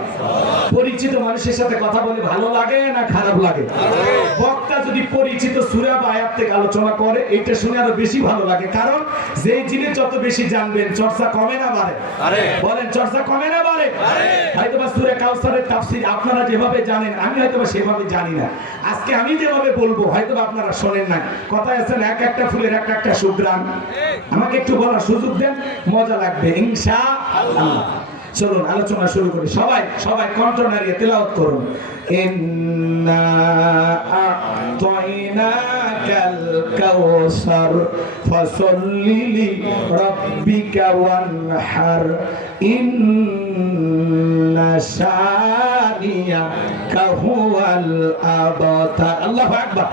পরিচিত মানুষের সাথে কথা বলে ভালো লাগে না খারাপ লাগে? বক্তা যদি পরিচিত সূরা বা আয়াত থেকে আলোচনা করে এটা শুনে আরো বেশি ভালো লাগে। কারণ যে জিনিস যত বেশি জানবেন চর্চা কমে না বাড়ে? বলেন চর্চা কমে না বাড়ে? হয়তোবা সূরা কাউসারের তাফসীর আপনারা যেভাবে জানেন আমি হয়তোবা সেভাবে জানি না। আজকে আমি যেভাবে বলবো হয়তোবা আপনারা শোনেন না। কথায় আছেন এক একটা ফুলের এক একটা সুঘ্রাণ। আমাকে একটু বলার সুযোগ দেন, মজা লাগবে ইনশাআল্লাহ। চলুন আলোচনা শুরু করি। সবাই সবাই কণ্ঠ নাড়িয়ে তেলাওয়াত করুন। ইন্না আ'তাইনাকাল কাউসার ফাসাল্লি লিরাব্বিকা ওয়ানহার ইন্না শানিয়াকা হুয়াল আবতার। আল্লাহু আকবার।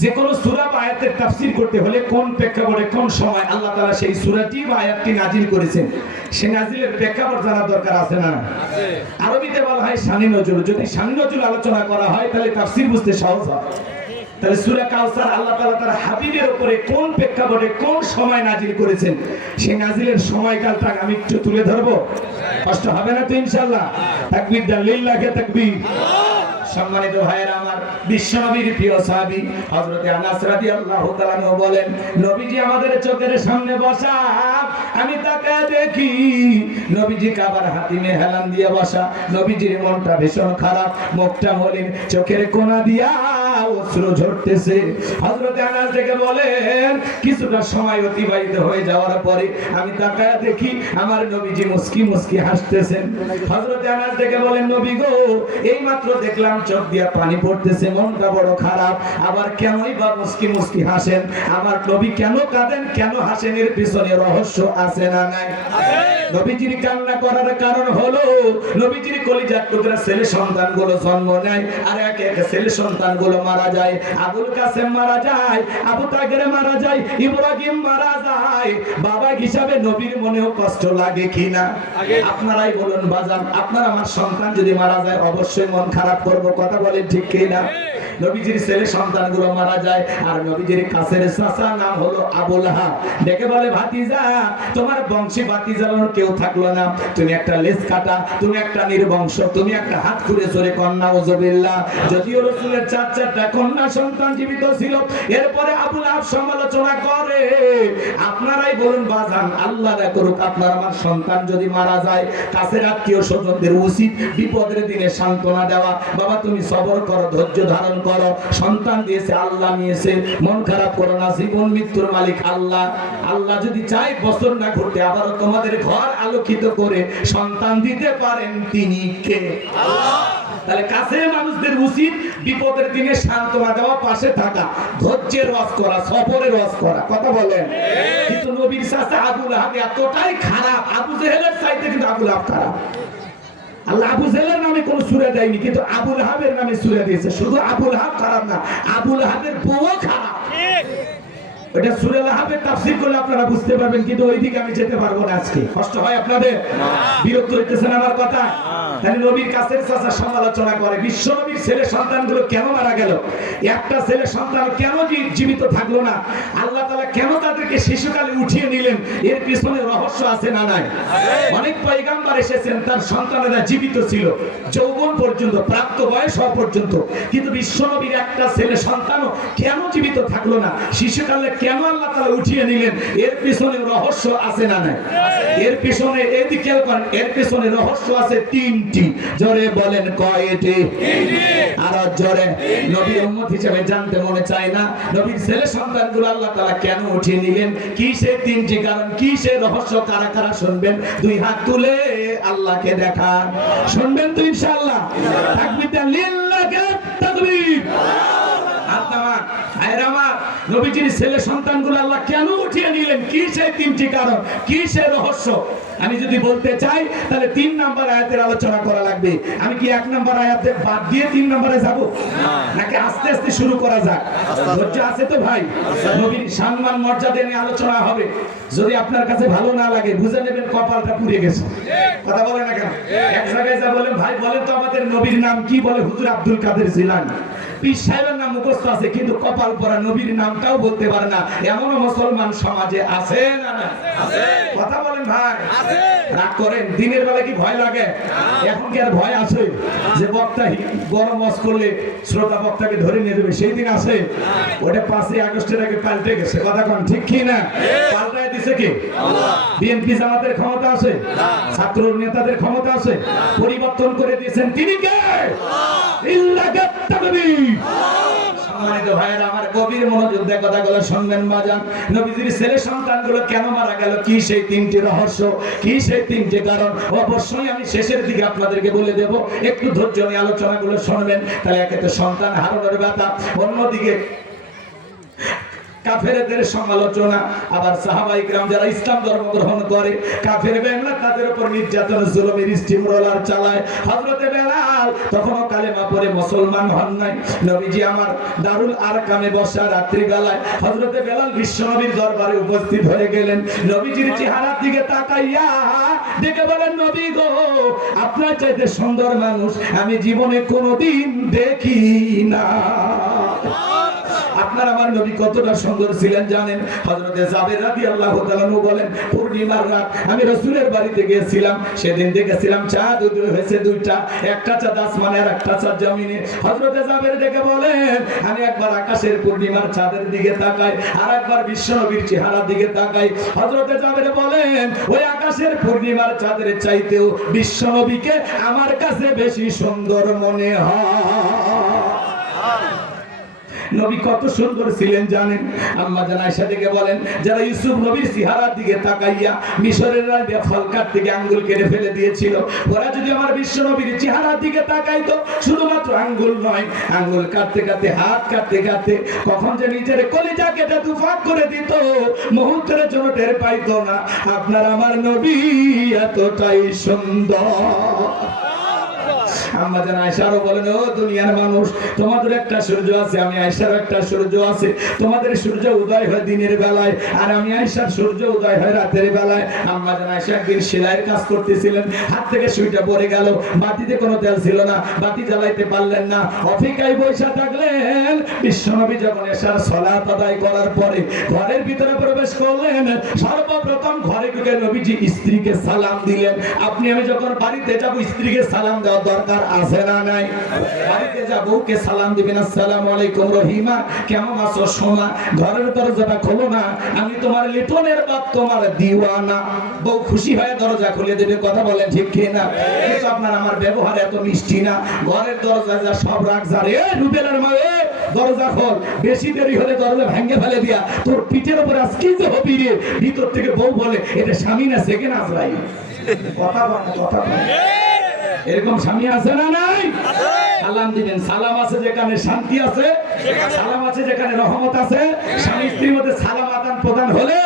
যে কোন সূরা বা আয়াতের তাফসীর করতে হলে কোন প্রেক্ষাপটে কোন সময় আল্লাহ তাআলা সেই সূরাটি বা আয়াতটি নাজিল করেছেন, সে নাজিলের প্রেক্ষাপট জানা দরকার আছে না? আছে। আরবিতে বলা হয় শানি নজুল। যদি শানি নজুল আলোচনা করা হয় তাহলে তাফসীর বুঝতে সহজ হয়। তাহলে সূরা কাউসার আল্লাহ তাআলা তার হাবিবের উপরে কোন প্রেক্ষাপটে কোন সময় নাজিল করেছেন, সেই নাজিলের সময়কালটা আমি একটু তুলে ধরবো। কষ্ট হবে না তো ইনশাআল্লাহ? তাকবীর দেন, লিল্লাহি তাকবীর। সম্মানিত ভাইয়েরা আমার, বিশ্বনবীর প্রিয় সাহাবী হযরত আনাস রাদিয়াল্লাহু তাআলা আনহু বলেন, নবীজি আমাদের চোখের সামনে বসা, আমি তাকায় দেখি নবীজি কাবার হাতিমে হেলান দিয়ে বসা। নবীজির মনটা ভীষণ খারাপ, মুখটা মলিন, চোখের কোণা দিয়া অশ্রু ঝরতেছে। হযরত আনাস থেকে বলেন, কিছুটা সময় অতিবাহিত হয়ে যাওয়ার পরে আমি তাকায় দেখি আমার নবীজি মুস্কি মুস্কি হাসতেছেন। হযরত আনাস থেকে বলেন, নবী গো, এইমাত্র দেখলাম চোখ দিয়ে পানি পড়তেছে, মনটা বড় খারাপ, আবার কেনই বা মুস্কি মুস্কি হাসেন? আমার নবী কেন কাঁদেন, কেন হাসেন? এর পিছনে রহস্য আছে না নাই? নবীজির কান্না করার কারণ হলো নবীজির কলিজার টুকরা ছেলে সন্তানগুলো জন্ম নেয় আর এক এক ছেলে সন্তানগুলো মারা যায়। আবুল কাসেম মারা যায়, আবু তাহের মারা যায়, ইব্রাহিম মারা যায়। বাবা হিসাবে নবীর মনেও কষ্ট লাগে কিনা? আপনারাই বলুন বাজান, আপনার আমার সন্তান যদি মারা যায় অবশ্যই মন খারাপ করব, কথা বলেন ঠিক কিনা? নবীজির ছেলে সন্তানগুলো মারা যায় আর নবীজির কাছের চাচা নাম হলো আবু লাহাব। ডেকে বলে, ভাতিজা, তোমার বংশী বাতি জ্বালানোর কেউ থাকলো না, তুমি একটা লেজ কাটা, তুমি একটা নির্বংশ, তুমি একটা হাত খুঁড়ে চড়ে কন্যা ওযবিল্লাহ। যদিও রাসূলের চারটা কন্যা সন্তান জীবিত ছিল, এরপরে আবু লাহাব সমালোচনা করে। আপনারাই বলুন বাজান, আল্লাহ না করুক আপনার আমার সন্তান যদি মারা যায়, কাছের আত্মীয় স্বজনদের উচিত বিপদের দিনে সান্ত্বনা দেওয়া। বাবা তুমি সবর করো, ধৈর্য ধারণ করো, সন্তান দিয়েছে আল্লাহ, নিয়েছে, মন খারাপ করো না, জীবন মৃত্যুর মালিক আল্লাহ। আল্লাহ যদি চায় বছর না ঘুরতে আবারও তোমাদের ঘর আলোকিত করে সন্তান দিতে পারেন, তিনি কে? আল্লাহ। তাহলে কাছে মানুষদের উচিত বিপদের দিনে সান্ত্বনা দেওয়া, পাশে থাকা, ধৈর্যের রস করা, সবরের রস করা, কথা বলেন। কিন্তু নবীর চাচা আবু লাহাব এতটাই খারাপ, আবু জেহেলের চাইতে কিন্তু আবু লাহাব খারাপ। আল্লাহ আবু জেহেলের নামে কোন সূরা দেয়নি, কিন্তু আবু লাহাবের নামে সূরা দিয়েছে। শুধু আবু লাহাব খারাপ না, আবু লাহাবের বউও খারাপ। এটা সূরা লাহাবের তাফসীর করলে আপনারা বুঝতে পারবেন, কিন্তু ওইদিকে আমি যেতে পারবো না আজকে। কষ্ট হয় আপনাদের? বিরক্ত হইতেছেন আমার কথা? তাহলে নবীর কাছের চাচা সমালোচনা করে, বিশ্ব নবীর ছেলে সন্তানগুলো কেন মারা গেল, একটা ছেলে সন্তান কেন জীবিত থাকলো না, আল্লাহ তাআলা কেন তাদেরকে শিশুকালে উঠিয়ে নিলেন, এর পিছনে রহস্য আছে না নাই? অনেক পয়গম্বর এসেছেন, তার সন্তানেরা জীবিত ছিল যৌবন পর্যন্ত, প্রাপ্ত বয়স হওয়া পর্যন্ত, কিন্তু বিশ্ব নবীর একটা ছেলে সন্তানও কেন জীবিত থাকলো না, শিশুকালে কেন আল্লাহ তাআলা উঠিয়ে নিলেন, এর পিছনে রহস্য আছে না নাই? এর পিছনে এদিকে করেন, এর পিছনে রহস্য আছে তিনটি। জোরে বলেন কয়টি? আর জোরে। নবীর উম্মত হিসেবে জানতে মনে চায় না নবীর ছেলে সন্তানগুলো আল্লাহ তাআলা কেন উঠিয়ে নিলেন? কি সেই তিনটি কারণ, কি সেই রহস্য? কারা কারা শুনবেন? দুই হাত তুলে আল্লাহকে দেখান। শুনবেন তো ইনশাআল্লাহ? তাকবীর দেন, লিল্লাহি তাকবীর। নবীজির ছেলে সন্তানগুলো আল্লাহ কেন উঠিয়ে নিলেন? কি সেই তিনটি কারণ, কি সেই রহস্য? আমি যদি বলতে চাই তাহলে 3 নম্বর আয়াতের আলোচনা করা লাগবে। আমি কি 1 নম্বর আয়াতে বাদ দিয়ে 3 নম্বরে যাব, নাকি আস্তে আস্তে শুরু করা যাক? ধৈর্য আছে তো ভাই? নবীর সম্মান মর্যাদা নিয়ে আলোচনা হবে। যদি আপনার কাছে ভালো না লাগে বুঝে নেবেন কপালটা পুড়ে গেছে। কথা বলে না কেন? এক জায়গায় যা বলেন, ভাই বলেন তো আমাদের নবীর নাম কি? বলে হুজুর আব্দুল কাদের জিলানী। পীর সাহেবের নাম মুখস্থ আছে, কিন্তু কপাল পরা নবীর নামটাও বলতে পারে না, এমনও মুসলমান সমাজে আছে না? আছে। কথা বলেন ভাই? আছে। রাগ করেন? দিনের বেলা কি ভয় লাগে? এখন কি আর ভয় আছে যে বক্তা গরম ওয়াজ করলে শ্রোতা বক্তাকে ধরে নিয়ে দেবে? সেই দিন আছে? ওটা 5ই আগস্টের আগে পাল্টে গেছে। কথা কোন ঠিক কি না? পাল্টায় দিছে কি? আল্লাহ। বিএনপি জামাতের ক্ষমতা আছে? ছাত্র নেতাদের ক্ষমতা আছে? পরিবর্তন করে দিয়েছেন তিনি কে? আল্লাহ। ইল্লাহি তাকবীর। সম্মানিত ভাইয়েরা আমার, গভীর মনোযোগ দিয়ে কথাগুলো শুনবেন বাজান। নবীজির ছেলে সন্তানগুলো কেন মারা গেল, কি সেই তিনটি রহস্য, কি সেই তিনটি কারণ, অবশ্যই আমি শেষের দিকে আপনাদেরকে বলে দেব। একটু ধৈর্য নিয়ে আলোচনাগুলো শুনবেন, তাহলে একে তো সন্তান হারানোর ব্যথা, অন্যদিকে কাফেরদের সমালোচনা, আবার সাহাবায়ে কিরাম যারা ইসলাম ধর্ম গ্রহণ করে কাফের বেঈমান তাদের উপর নির্যাতন জুলুমের স্টিমরোলার চালায়। হযরতে বেলাল তখনও কালেমা পড়ে মুসলমান হন নাই। নবীজি আমার দারুল আরকামে বসা রাত্রি বেলায় হযরতে বেলাল বিশ্বনবীর দরবারে উপস্থিত হয়ে গেলেন। নবীজির চেহারার দিকে তাকাইয়া দেখে বলেন, নবী গো, আপনার চাইতে সুন্দর মানুষ আমি জীবনে কোনোদিন দেখি না। আপনার আমার নবী কতটা সুন্দর ছিলেন জানেন? হযরতে জাবের রাদিয়াল্লাহু তাআলা বলেন, পূর্ণিমার রাত আমি রাসূলের বাড়িতে গিয়েছিলাম, সেদিন দেখেছিলাম চাঁদ উদয় হয়েছে দুইটা, একটা চাঁদ আসমানে আর একটা চাঁদ জমিনে। হযরতে জাবের দেখে বলেন, আমি একবার আকাশের পূর্ণিমার চাঁদের দিকে তাকাই, আর একবার বিশ্বনবীর চেহারার দিকে তাকাই। হযরতে জাবের বলেন, ওই আকাশের পূর্ণিমার চাঁদের চাইতেও বিশ্বনবীকে আমার কাছে বেশি সুন্দর মনে হয়। নবী কত সুন্দর ছিলেন জানেন? আম্মা জান আয়েশা থেকে বলেন, যারা ইউসুফ নবীর চেহারার দিকে তাকাইয়া মিশরের রাজা ফল কাটতে গিয়ে আঙ্গুল কেটে ফেলে দিয়েছিল, ওরা যদি আমার বিশ্ব নবীর চেহারার দিকে তাকাইতো, শুধুমাত্র আঙ্গুল নয়, আঙ্গুল কাটতে কাটতে হাত কাটতে কাটতে কখন যে নিজের কলিজা কেটে দুফাক করে দিত, মুহূর্তের জন্য টের পাইতো না। আপনার আমার নবী এতটাই সুন্দর। আম্মা জান আয়েশাও বলেন, ও দুনিয়ার মানুষ, তোমাদের একটা সূর্য আছে, আমি আয়েশার একটা সূর্য আছে। তোমাদের সূর্য উদয় হয় দিনের বেলায়, আর আমি আয়েশার সূর্য উদয় হয় রাতের বেলায়। আম্মা জান আয়েশা একদিন সেলাইয়ের কাজ করতেছিলেন, হাত থেকে সুইটা পড়ে গেল, বাতিতে কোনো তেল ছিল না, বাতি জ্বালাইতে পারলেন না, অপেক্ষায় বসে থাকলেন। বিশ্বনবী যখন এশার সালাত আদায় করার পরে ঘরের ভিতরে প্রবেশ করলেন, সর্বপ্রথম ঘরে ঢুকে নবীজি স্ত্রীকে সালাম দিলেন। আপনি আমি যখন বাড়িতে যাব, স্ত্রীকে সালাম দেওয়া দরকার আছে না নাই? বাড়িতে যা বউকে সালাম দিবেন, আসসালামু আলাইকুম রহিমা, কেমন আছো সোনা, ঘরের দরজাটা খোলো না, আমি তোমার লিটনের বাপ, তোমার দিওয়ানা। বউ খুশি হয়ে দরজা খুলে দেবে, কথা বলেন ঠিক কি না? কিন্তু আপনার আমার ব্যবহার এত মিষ্টি না, ঘরের দরজা যা সব রাখ যারে, রুবেলের মা, দরজা খোল, বেশি দেরি হলে দরজা ভেঙে ফেলে দিয়া তোর পিঠের উপর আজ কি যে হবি রে। ভিতর থেকে বউ বলে, এটা স্বামী না সেকেন্ড আজরাইল। কথা বলে, কথা বলে, এরকম স্বামী আছে না নাই? সালাম দিবেন। সালাম আছে যেখানে শান্তি আছে, সালাম আছে যেখানে রহমত আছে। স্বামী স্ত্রীর মধ্যে সালাম আদান প্রদান হলে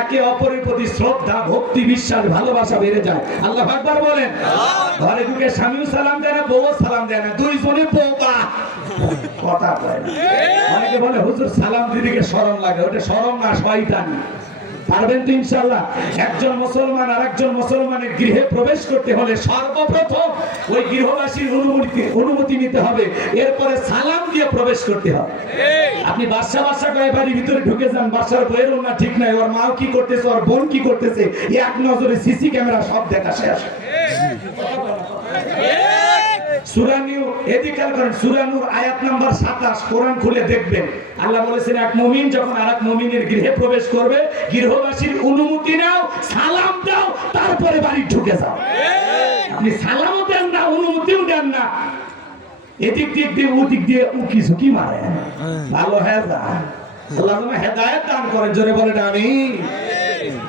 একে অপরের প্রতি শ্রদ্ধা, ভক্তি, বিশ্বাস, ভালোবাসা বেড়ে যায়। আল্লাহু আকবার বলেন। ঘরে ঢুকে স্বামীও সালাম দেয় না, বউও সালাম দেয় না, দুইজনে বোকা, কথা বলে না। অনেকে বলে হুজুর সালাম দিদিকে শরম লাগে, ওটা শরম না, শয়তানি। পারবেন তো ইনশাআল্লাহ? একজন মুসলমান আর একজন মুসলমানের গৃহে প্রবেশ করতে হলে সর্বপ্রথম ওই গৃহবাসীর অনুমতি নিতে হবে, এরপরে সালাম দিয়ে প্রবেশ করতে হবে। আপনি বাসা করে বাড়ির ভিতরে ঢুকে যান, বাসার বইয়ের না ঠিক নাই, ওর মা কি করতেছে, ওর বোন কি করতেছে, এক নজরে সিসি ক্যামেরা সব দেখা শেষ। সূরা নূর এদিকে করেন, সূরা নূর আয়াত নাম্বার 27, কোরআন খুলে দেখবেন। আল্লাহ বলেছেন, এক মুমিন যখন আরেক মুমিনের গৃহে প্রবেশ করবে, গৃহবাসীর অনুমতি নাও, সালাম দাও, তারপরে বাড়ি ঢুকে যাও। আপনি সালামও দেন না, অনুমতিও দেন না, এদিক দিক দিয়ে ওদিক দিয়ে উকি ঝুঁকি মারে, ভালো হয়ে যায়। আল্লাহ হেদায়েত দান করেন, জোরে বলেন আমিন।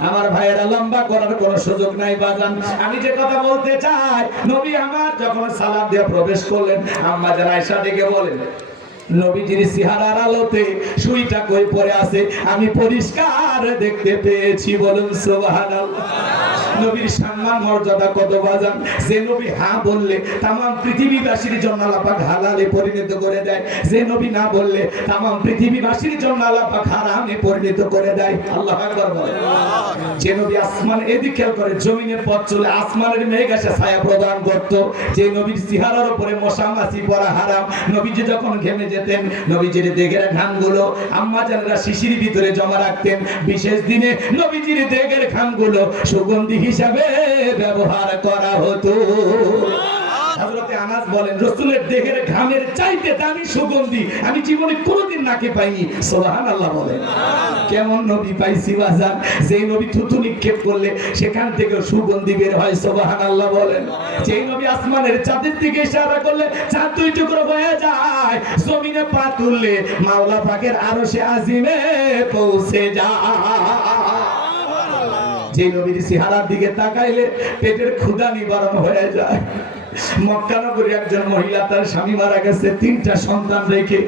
আমার ভাইয়েরা, লম্বা করার কোনো সুযোগ নাই বাজান। আমি যে কথা বলতে চাই, নবী আমার যখন সালাম দিয়ে প্রবেশ করলেন, আম্মা জান আয়েশা ডেকে বলেন, নবীজির চেহারার আলোতে সুইটা কই পড়ে আছে আমি পরিষ্কার দেখতে পেয়েছি। বলুন সুবহানাল্লাহ। নবীর সম্মান মর্যাদা কত বাজান, যে নবী হ্যাঁ বললে তামাম পৃথিবীবাসীর জন্য আল্লাহ পাক হালালে পরিণত করে দেয়, যে নবী না বললে তামাম পৃথিবীবাসীর জন্য আল্লাহ পাক হারামে পরিণত করে দেয়। আল্লাহু আকবার বলেন। যে নবী আসমান এদিক খেয়াল করে, জমিনের পথ চলে আসমানের মেঘ এসে ছায়া প্রদান করত, যে নবীর চেহারার উপরে মশা মাছি পড়া হারাম। নবীজি যখন ঘেমে যেতেন, নবীজির দেগের ঘামগুলো আম্মা জানেরা শিশির ভিতরে জমা রাখতেন। বিশেষ দিনে নবীজির দেগের ঘামগুলো সুগন্ধি হিসাবে ব্যবহার করা হতো। হযরতে আনাস বলেন রাসূলের দেহের ঘামের চাইতে দামি সুগন্ধি আমি জীবনে কোনোদিন নাকে পাইনি। সুবহানাল্লাহ বলেন। কেমন নবী পাইছি বাজার, যেই নবী থুতু নিক্ষেপ করলে সেখান থেকে সুগন্ধি বের হয়। সুবহানাল্লাহ বলেন। যেই নবী আসমানের চাঁদের দিকে ইশারা করলে চাঁদ দুই টুকরো হয়ে যায়, জমিনে পা তুললে মাওলা পাকের আরশে আজিমে পৌঁছে যায়। যে নবীর চেহারার দিকে তাকাইলে পেটের ক্ষুধা নিবারণ হয়ে যায়। মক্কা নগরী একজন মহিলা, তার স্বামী মারা গেছে, 3টা সন্তান রেখে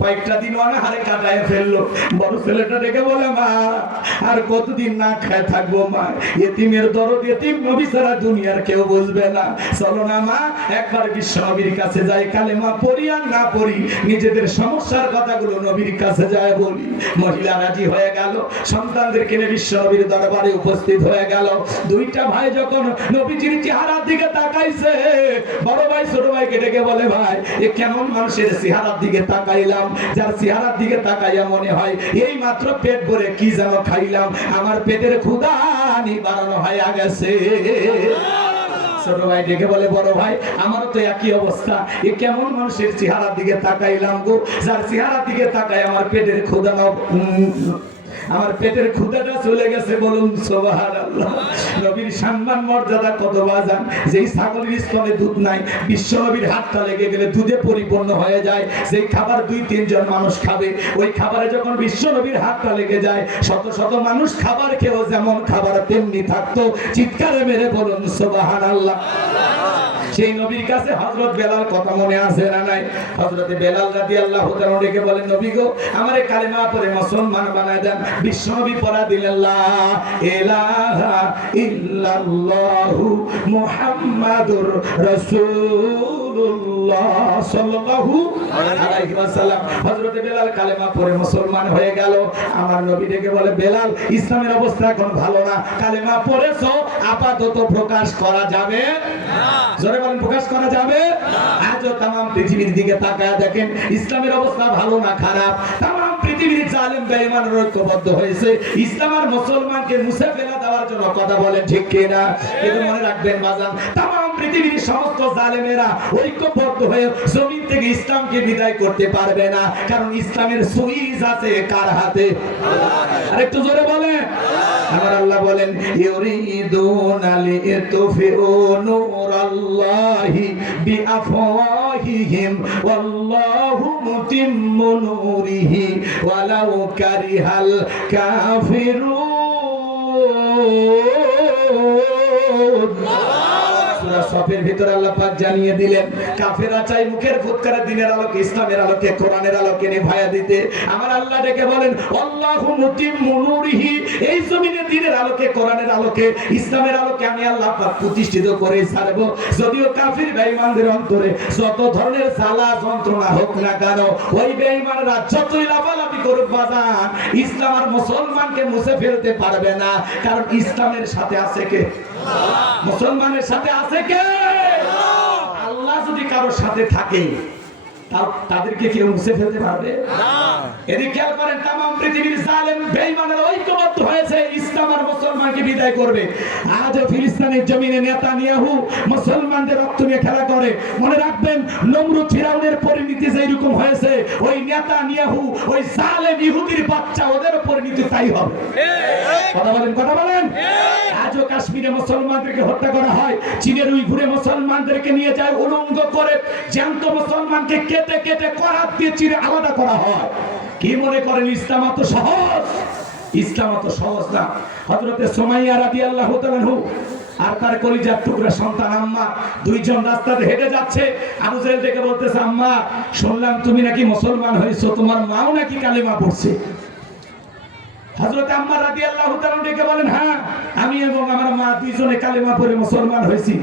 কয়েকটা দিন অনাহারে কাটায় ফেললো। বড় ছেলেটা ডেকে বলে, মা আর কতদিন না খায় থাকবো মা, এতিমের দরদ এতিম নবী ছাড়া দুনিয়ার কেউ বুঝবে না, চলো না মা একবার বিশ্ব নবীর কাছে যাই, কালেমা পড়ি আর না পড়ি নিজেদের সমস্যার কথাগুলো নবীর কাছে যায় বলি। মহিলা রাজি হয়ে গেল, সন্তানদেরকে নিয়ে বিশ্ব নবীর দরবারে উপস্থিত হয়ে গেল। 2টা ভাই যখন নবীজির চেহারার দিকে তাকাইছে, বড় ভাই ছোট ভাইকে ডেকে বলে, ভাই এ কেমন মানুষের চেহারার দিকে তাকাইলাম, যার চেহারার দিকে তাকাইয়া মনে হয় এই মাত্র পেট ভরে কি যেন খাইলাম, আমার পেটের ক্ষুধা নিবারণ হয়ে গেছে। ছোট ভাই ডেকে বলে, বড় ভাই আমারও তো একই অবস্থা, এ কেমন মানুষের চেহারার দিকে তাকাইলাম গো, যার চেহারার দিকে তাকাই আমার পেটের ক্ষুধা আমার পেটের ক্ষুধাটা চলে গেছে। বলুন সুবহানাল্লাহ। নবীর সম্মান মর্যাদা কত বাজান, যেই ছাগলের স্তনে দুধ নাই বিশ্ব নবীর হাতটা লেগে গেলে দুধে পরিপূর্ণ হয়ে যায়। যেই খাবার 2-3 জন মানুষ খাবে, ওই খাবারে যখন বিশ্ব নবীর হাতটা লেগে যায় শত শত মানুষ খাবার খেয়েও যেমন খাবার তেমনি থাকতো। চিৎকারে মেরে বলুন সুবহানাল্লাহ। সেই নবীর কাছে হযরত বেলাল কথা মনে আছে না নাই? হযরতে বেলাল রাদিয়াল্লাহু তাআলা ডেকে বলেন, নবী গো আমারে কালেমা পড়ে মুসলমান বানায় দেন। বিশ্ব নবী পড়া দিলেন, লা ইলাহা ইল্লাল্লাহু মুহাম্মাদুর রাসূলুল্লাহ সাল্লাল্লাহু আলাইহি ওয়াসাল্লাম। হযরতে বেলাল কালেমা পড়ে মুসলমান হয়ে গেল। আমার নবী ডেকে বলে, বেলাল ইসলামের অবস্থা এখন ভালো না, কালেমা পড়েছো আপাতত প্রকাশ করা যাবে না। জোরে বলেন, প্রকাশ করা যাবে না। আজও তামাম পৃথিবীর দিকে তাকায় দেখেন ইসলামের অবস্থা ভালো না খারাপ। তামাম পৃথিবীর জালেম বেঈমানরা ঐক্যবদ্ধ হয়েছে ইসলাম আর মুসলমানকে মুছে ফেলা দেওয়ার জন্য। কথা বলেন ঠিক কি না? কিন্তু মনে রাখবেন বাজান, তামাম পৃথিবীর সমস্ত জালেমেরা ঐক্যবদ্ধ হয়ে জমিন থেকে ইসলামকে বিদায় করতে পারবে না, কারণ ইসলামের সুইচ আছে কার হাতে? আরেকটু জোরে বলেন। আমার আল্লাহ বলেন, ইউরিদুনা লিতুফিউ নূরাল্লাহি বিআফওয়াহিহিম ওয়াল্লাহু মুতিম্মু নূরিহি ওয়ালাউ কারিহাল কাফিরুন। সূরা সফের ভিতরে আল্লাহ পাক জানিয়ে দিলেন, কাফেররা চাই মুখের ফুৎকারে দিনের আলোকে, ইসলামের আলোকে, কোরআনের আলোকে নিভায়া দিতে। আমার আল্লাহ ডেকে বলেন, আল্লাহু মুতিম্মু নূরিহি, এই জমিনে দিনের আলোকে, কোরআনের আলোকে, ইসলামের আলোকে আমি আল্লাহ পাক প্রতিষ্ঠিত করে ছাড়ব। যদিও কাফির বেঈমানদের অন্তরে যত ধরনের জ্বালা যন্ত্রণা হোক না কেন, ওই বেঈমানরা যতই লাফালাফি করুক বাজান, ইসলাম আর মুসলমানকে মুছে ফেলতে পারবে না, কারণ ইসলামের সাথে আছে কে? মুসলমানের সাথে আছে কে? আল্লাহ যদি কারোর সাথে থাকে তাদেরকে কেউ মুছে ফেলতে পারবে না। এদিকে খেয়াল করেন, তামাম পৃথিবীর জালেম বেঈমানেরা ঐক্যবদ্ধ হয়েছে ইসলাম আর মুসলমানকে বিদায় করবে। আজও ফিলিস্তিনের জমিনে নেতানিয়াহু মুসলমানদের রক্ত নিয়ে খেলা করে। মনে রাখবেন, নমরুদ ফিরাউনের পরিণতি যেরকম হয়েছে, ওই নেতানিয়াহু ওই জালেম ইহুদির বাচ্চা, ওদের পরিণতি তাই হবে। কথা বলেন, কথা বলেন। আজও কাশ্মীরে মুসলমানদেরকে হত্যা করা হয়, চীনের উইঘুরে মুসলমানদেরকে নিয়ে যায় উলঙ্গ করে, জ্যান্ত মুসলমানকে কেটে কেটে করাত দিয়ে চিরে আলাদা করা হয়। কি মনে করেন ইসলাম এত সহজ? ইসলাম এত সহজ না। হযরতে সুমাইয়া রাদিয়াল্লাহু তাআলা আর তার কলিজার টুকরা সন্তান আম্মা, 2 জন রাস্তাতে হেঁটে যাচ্ছে। আবু জেহেল থেকে বলতেছে, আম্মা শুনলাম তুমি নাকি মুসলমান হয়েছো, তোমার মাও নাকি কালেমা পড়ছে। হযরতে আম্মা রাদিয়াল্লাহু তাআলা ডেকে বলেন, হ্যাঁ আমি এবং আমার মা 2 জনে কালেমা পড়ে মুসলমান হয়েছি।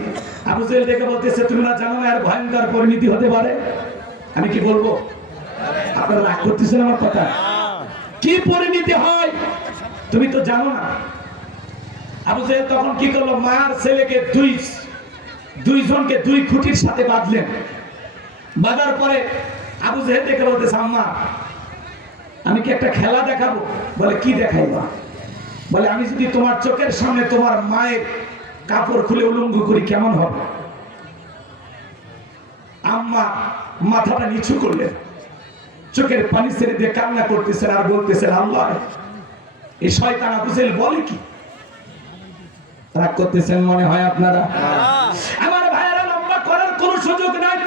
আবু জেহেল ডেকে বলতেছে, তুমি না জানো না এর ভয়ঙ্কর পরিণতি হতে পারে? আমি কি বলবো? আপনারা রাগ করতেছেন আমার কথা? কি পরিণতি হয় তুমি তো জানো না। আবু জেহেল তখন কি করলো, মার ছেলেকে 2 জনকে 2 খুঁটির সাথে বাঁধলেন। বাঁধার পরে আবু জেহেল ডেকে বলতেছে, আম্মা আমি কি একটা খেলা দেখাবো? বলে, কি দেখাইবা? বলে, আমি যদি তোমার চোখের সামনে তোমার মায়ের কাপড় খুলে উলঙ্গ করি কেমন হবে? আম্মা মাথাটা নিচু করলেন, চোখের পানি ছেড়ে দিয়ে কান্না করতেছেন আর বলতেছেন, আল্লাহ এই শয়তান আবু জেহেল বলে কি? রাগ করতেছেন মনে হয় আপনারা। আমার ভাইয়েরা, লম্বা করার কোনো সুযোগ নাই।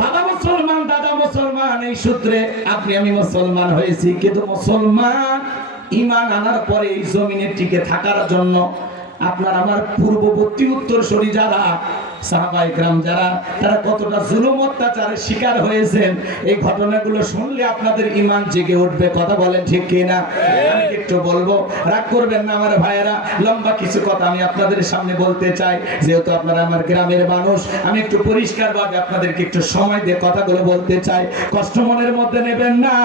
বাবা মুসলমান, দাদা মুসলমান, এই সূত্রে আপনি আমি মুসলমান হয়েছি। কিন্তু মুসলমান ঈমান আনার পরে এই জমিনে টিকে থাকার জন্য আপনার আমার পূর্ববর্তী উত্তরসূরি যারা সাহাবায়ে কেরাম যারা, তারা কতটা জুলুম অত্যাচারের শিকার হয়েছেন, এই ঘটনাগুলো শুনলে আপনাদের ঈমান জেগে উঠবে। কথা বলেন ঠিক কিনা? আমি একটু বলবো, রাগ করবেন না আমার ভাইয়েরা। লম্বা কিছু কথা আমি আপনাদের সামনে বলতে চাই, যেহেতু আপনারা আমার গ্রামের মানুষ। আমি একটু পরিষ্কারভাবে আপনাদেরকে একটু সময় দিয়ে কথাগুলো বলতে চাই, কষ্ট মনের মধ্যে নেবেন না।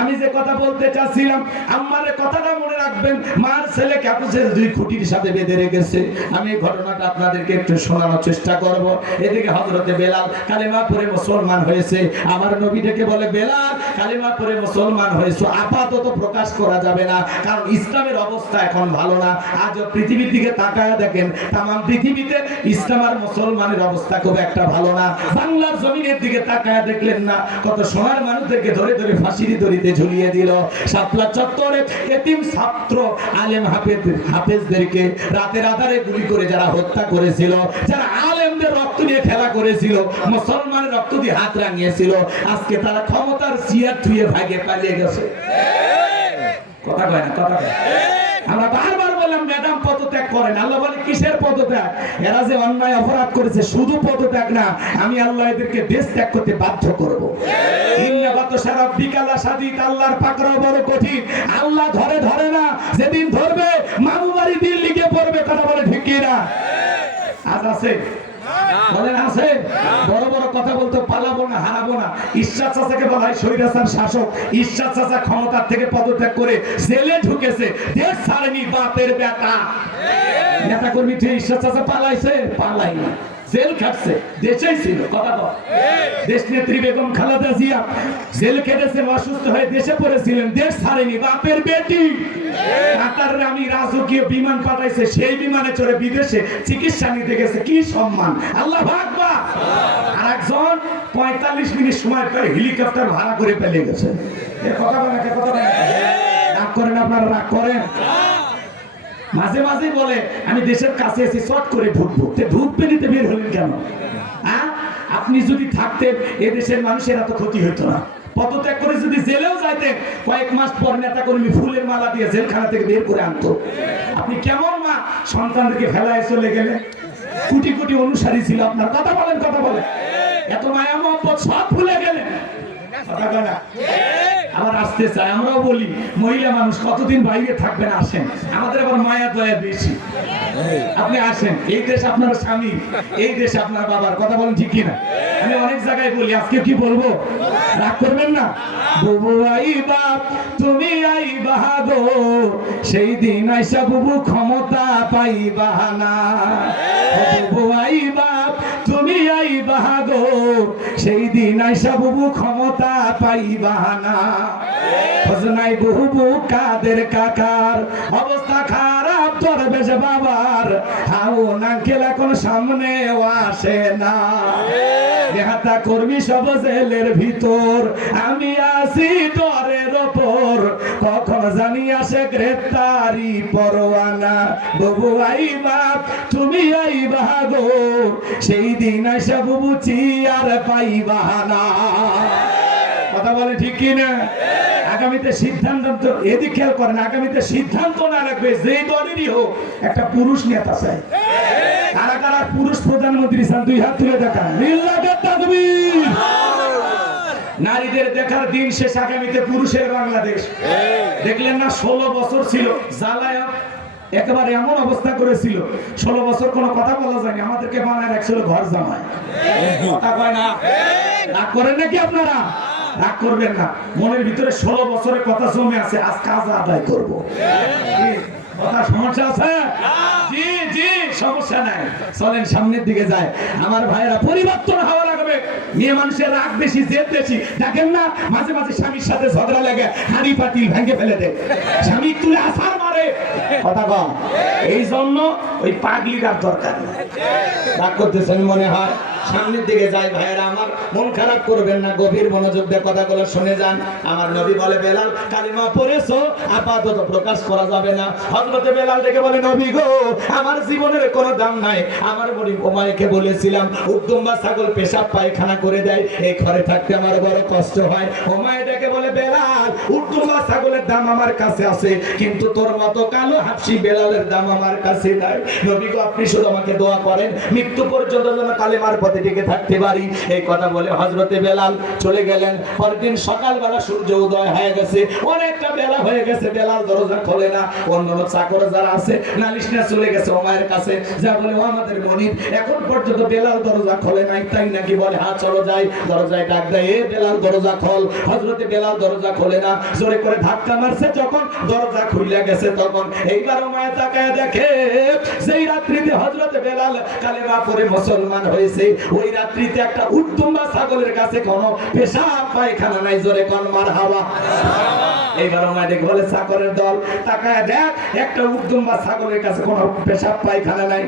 আমি যে কথা বলতে চাচ্ছিলাম, আমার কথাটা মনে রাখবেন। মার ছেলেকে আবু জেহেল 2 খুঁটির সাথে বেঁধে রেখেছে। আমি এই ঘটনাটা আপনাদেরকে একটু শোনানোর চেষ্টা করব। এদিকে হযরতে বেলাল কালেমা পড়ে মুসলমান হয়েছে। আমার নবী ডেকে বলে, বেলাল কালেমা পড়ে মুসলমান হয়েছে, আপাতত প্রকাশ করা যাবে না, কারণ ইসলামের অবস্থা এখন ভালো না। আজ পৃথিবীর দিকে তাকায় দেখেন, তাম পৃথিবীতে ইসলাম আর মুসলমানের অবস্থা খুব একটা ভালো না। বাংলার জমিনের দিকে তাকায় দেখলেন না, কত সোনার মানুষদেরকে ধরে ধরে ফাঁসির দড়িতে ঝুলিয়ে দিল। শাপলা চত্বরে এতিম ছাত্র আলেম হাফেজদেরকে রাতের আধারে গুলি করে যারা হত্যা করেছিল, যারা আলেমদের রক্ত নিয়ে খেলা করেছিল, মুসলমানের রক্ত দিয়ে হাত রাঙিয়েছিল, আজকে তারা ক্ষমতার চেয়ার থুয়ে ভাগে পালিয়ে গেছে। কথা কয় না? কথা কয়। আমরা বারবার বললাম, ম্যাডাম পদত্যাগ করেন। আল্লাহ বলে, কিসের পদত্যাগ? এরা যে অন্যায় অপরাধ করেছে, শুধু পদত্যাগ না, আমি আল্লাহ এদেরকে দেশ ত্যাগ করতে বাধ্য করবো। আল্লাহর পাকড়াও বড় কঠিন। আল্লাহ ধরে ধরে না, যেদিন ধরবে মামু বাড়ি দিল্লি গিয়ে পড়বে। কথা বলে ঠিক কিনা? আজ আছে বলেন, আছে? বড় বড় কথা বলতে পালাবো না, হারাবো না। ঈশ্বর চাচাকে বলা হয় স্বৈরাচার শাসক। ঈশ্বর চাচা ক্ষমতার থেকে পদত্যাগ করে জেলে ঢুকেছে, দেশ ছাড়েনি বাপের বেটা। নেতা কর্মী থেকে ঈশ্বর চাচা পালাইছে? পালাইনি, জেল খাটছে, দেশেই ছিল। কথা বল। দেশ নেত্রী বেগম খালেদা জিয়া জেল কেটেছেন, অসুস্থ হয়ে দেশে পড়েছিলেন, দেশ ছাড়েনি বাপের বেটি। কাতারে আমি রাজকীয় বিমান পাঠাইছে, সেই বিমানে চড়ে বিদেশে চিকিৎসা নিতে গেছে। কি সম্মান! আল্লাহু আকবার। আর একজন 45 মিনিট সময় পেয়ে হেলিকপ্টার ভাড়া করে পালিয়ে গেছে। কথা বলেন, কথা বলেন। রাগ করেন আপনারা? রাগ করেন? মাঝে মাঝে বলে, আমি দেশের কাছে এসে চট করে ঢুকবো। ঢুকবে নিতে বের হলেন কেন? আপনি যদি থাকতেন, এদেশের মানুষের এত ক্ষতি হতো না। পদত্যাগ করে যদি জেলেও যাইতেন, কয়েক মাস পর নেতা কর্মী ফুলের মালা দিয়ে জেলখানা থেকে বের করে আনতো। আপনি কেমন মা সন্তানদেরকে ফেলায় চলে গেলেন? কোটি কোটি অনুসারী ছিল আপনার। কথা বলেন, কথা বলেন। এত মায়া মহব্বত সব ভুলে গেলেন। কথা কয় না? আবার আসতে চাই। আমরাও বলি, মহিলা মানুষ কতদিন বাইরে থাকবেন, আসেন। আমাদের আবার মায়া দয়া বেশি। আপনি আসেন, এই দেশ আপনার স্বামী, এই দেশ আপনার বাবার। কথা বলেন ঠিক কিনা? আমি অনেক জায়গায় বলি, আজকে কি বলবো? রাগ করবেন না? বুবু আইবা, তুমি আইবা গো, সেই দিন আইসা বুবু ক্ষমতা পাইবা না। বুবু আইবা, তুমি আইবা গো, সেই দিন আইসা বুবু ক্ষমতা পাইবা না। খোঁজনাই বুবু কাদের কাকার, অবস্থা খারাপ দরবেশ বাবার, হাও নাঙ্কেল এখন সামনে আসে না। নেতা কর্মী সব জেলের ভিতর, আমি আছি ডরের ওপর, কখন জানি আসে গ্রেফতারি পরোয়ানা। বুবু আইবা, তুমি আইবা গো, সেই দিন আইসা বুবু চিয়ার পাইবা না। কথা বলে ঠিক কিনা? আগামীতে সিদ্ধান্ত, এদিক খেয়াল করেন, আগামীতে সিদ্ধান্ত না রাখবে যেই দলেরই হোক, একটা পুরুষ নেতা চাই। কারা কারা পুরুষ প্রধানমন্ত্রী চান? 2 হাত তুলে দেখান। লিল্লাহি তাকবীর। নারীদের দেখার দিন শেষ, আগামীতে পুরুষের বাংলাদেশ। দেখলেন না 16 বছর ছিল জ্বালায়, একেবারে এমন অবস্থা করেছিল, 16 বছর কোনো কথা বলা যায়নি। আমাদেরকে বানায় রাখছিল ঘর জামাই। কথা কয় না? রাগ করেন নাকি আপনারা? রাগ করবেন না। মনের ভিতরে 16 বছরের কথা জমে আছে, আজ কাজ আদায় করবো। কথা সমস্যা আছে? জি জি, সমস্যা নাই। চলেন সামনের দিকে যায়। আমার ভাইয়েরা, পরিবর্তন হওয়া লাগবে। মেয়ে মানুষের রাগ বেশি, জেদ বেশি। দেখেন না, মাঝে মাঝে স্বামীর সাথে ঝগড়া লাগে, হাড়ি পাতিল ভেঙে ফেলে দেয়, স্বামী তুলে আছাড় মারে। কথা কম। এই জন্য ওই পাগলির আর দরকার নেই। রাগ করতেছেন মনে হয়? সামনের দিকে যাই। ভাইয়েরা আমার, মন খারাপ করবেন না, গভীর মনোযোগ দিয়ে কথাগুলো শুনে যান। আমার নবী বলে, বেলাল কালিমা পড়েছো, আপাতত প্রকাশ করা যাবে না। হযরতে বেলাল ডেকে বলে, নবী গো, আমার জীবনের কোনো দাম নাই। আমার বড়ি ওমাইকে বলেছিলাম উদ্দুম্বা ছাগল পেশাব পায়খানা করে দেয়, এই ঘরে থাকতে আমার বড় কষ্ট হয়। ওমাই ডেকে বলে, বেলাল উদ্দুম্বা ছাগলের দাম আমার কাছে আছে, কিন্তু তোর মতো কালো হাফসি বেলালের দাম আমার কাছে নাই। নবী গো, আপনি শুধু আমাকে দোয়া করেন, মৃত্যু পর্যন্ত যেন কালেমার পথে টিকে থাকতে পারি। এই কথা বলে হযরতে বেলাল চলে গেলেন। পরদিন সকালবেলা সূর্য উদয় হয়ে গেছে, অনেকটা বেলা হয়ে গেছে, বেলাল দরজা খোলে না। অন্যান্য চাকর যারা আছে নালিশ নিয়ে চলে গেছে ওমায়ের কাছে, যা বলে, ও আমাদের মনিব, এখন পর্যন্ত বেলাল দরজা খোলে নাই, তাই নাকি? বলে, হ্যাঁ চলো যাই। দরজায় ডাক দেয়, এ বেলাল দরজা খোল। হযরতে বেলাল দরজা খোলে না, জোরে করে ধাক্কা মারছে, যখন দরজা খুলে গেছে তখন এইবার ওমায় তাকায় দেখে সেই রাত্রিতে হযরতে বেলাল কালেমা পড়ে মুসলমান হয়েছে। ওই রাত্রিতে একটা উদ্দুম্বা ছাগলের কাছে কোনো পেশাব পায়খানা নাই, জোরে কোন মারহাবা। এইবার ওমায় দেখে বলে, চাকরের দল তাকায় দেখ, একটা উদ্দুম্বা ছাগলের কাছে কোনো পেশাব পায়খানা নাই।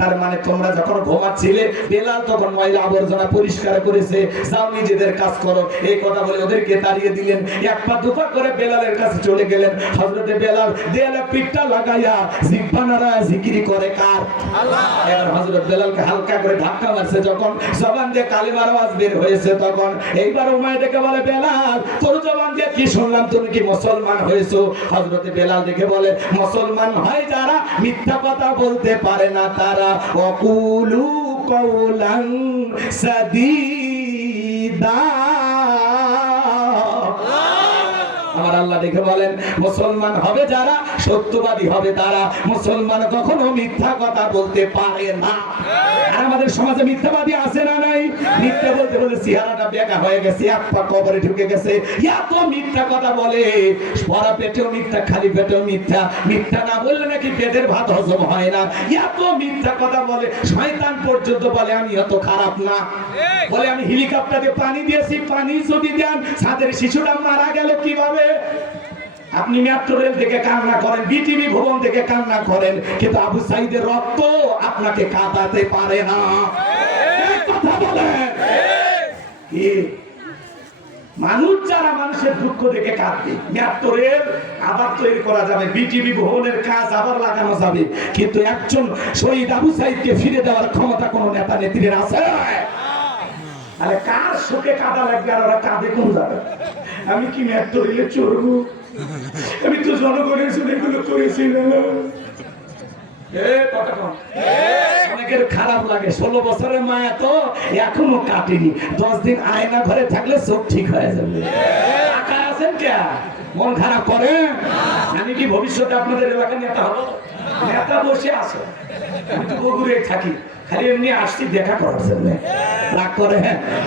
তার মানে তোমরা যখন ঘুমাচ্ছিলে বেলাল তখন ময়লা আবর্জনা পরিষ্কার করেছে, যাও নিজেদের কাজ করো। এই কথা বলে ওদেরকে তাড়িয়ে দিলেন। এক পা দুপা করে বেলালের কাছে চলে গেলেন। হযরতে বেলাল দেয়ালে পিঠটা লাগাইয়া জিহ্বা নাড়ায় জিকির করে কার? আল্লাহ। এবার হযরত বেলালকে হালকা করে ধাক্কা মারছে, যখন জবান দিয়ে কালিমার আওয়াজ বের হয়েছে তখন এইবার উমাইয়া ডেকে বলে, বেলাল তোর জবান দিয়ে কি শুনলাম, তুমি কি মুসলমান হয়েছো? হযরতে বেলাল দেখে বলে, মুসলমান হয় যারা মিথ্যা কথা বলতে পারে না তারা। ওয়াকুলু কাওলান সাদীদা। আমার আল্লাহ দেখে বলেন, মুসলমান হবে যারা, সত্যবাদী হবে তারা। মুসলমান কখনো মিথ্যা কথা বলতে পারে না। আর আমাদের সমাজে মিথ্যাবাদী আছে না নাই? মিথ্যা বলতে বলে চেহারাটা বেকা হয়ে গেছে, এক পা কবরে ঢুকে গেছে, এত মিথ্যা কথা বলে। ভরা পেটেও মিথ্যা, খালি পেটেও মিথ্যা। মিথ্যা না বললে নাকি পেটের ভাত হজম হয় না, এত মিথ্যা কথা বলে। শয়তান পর্যন্ত বলে আমি এত খারাপ না, বলে আমি হেলিকপ্টারে পানি দিয়েছি, পানি যদি দেন ছাদের শিশুটা মারা গেল কিভাবে? আপনি মেট্রো রেল থেকে কান্না করেন, বিটিভি ভবন থেকে কান্না করেন, কিন্তু আবু সাইদের রক্ত আপনাকে কাঁদাতে পারে না। কথা বলেন কি? মানুষ যারা মানুষের দুঃখ দেখে কাঁদবে, মেট্রো রেল আবার তৈরি করা যাবে, বিটিভি ভবনের কাজ আবার লাগানো যাবে, কিন্তু একজন শহীদ আবু সাইদকে ফিরে দেওয়ার ক্ষমতা কোন নেতা নেত্রীর আছে? আরে কার শোকে কাঁদা লাগবে আর ওরা কাঁদে কোন যাবে? আমি কি মেট্রো রেলে চড়বো? আমি তো জনগণের জন্য এগুলো করেছি না। অনেকের খারাপ লাগে, 16 বছরের মায়া তো এখনো কাটেনি। 10 দিন আয়না ঘরে থাকলে চোখ ঠিক হয়ে যাবে। টাকা আছেন কে? মন খারাপ করে? আমি কি ভবিষ্যতে আপনাদের এলাকায় নেতা হবো? নেতা বসে আছে, আমি তো বগুড়ায় থাকি, খালি এমনি আসছি দেখা করার জন্য। রাগ করে,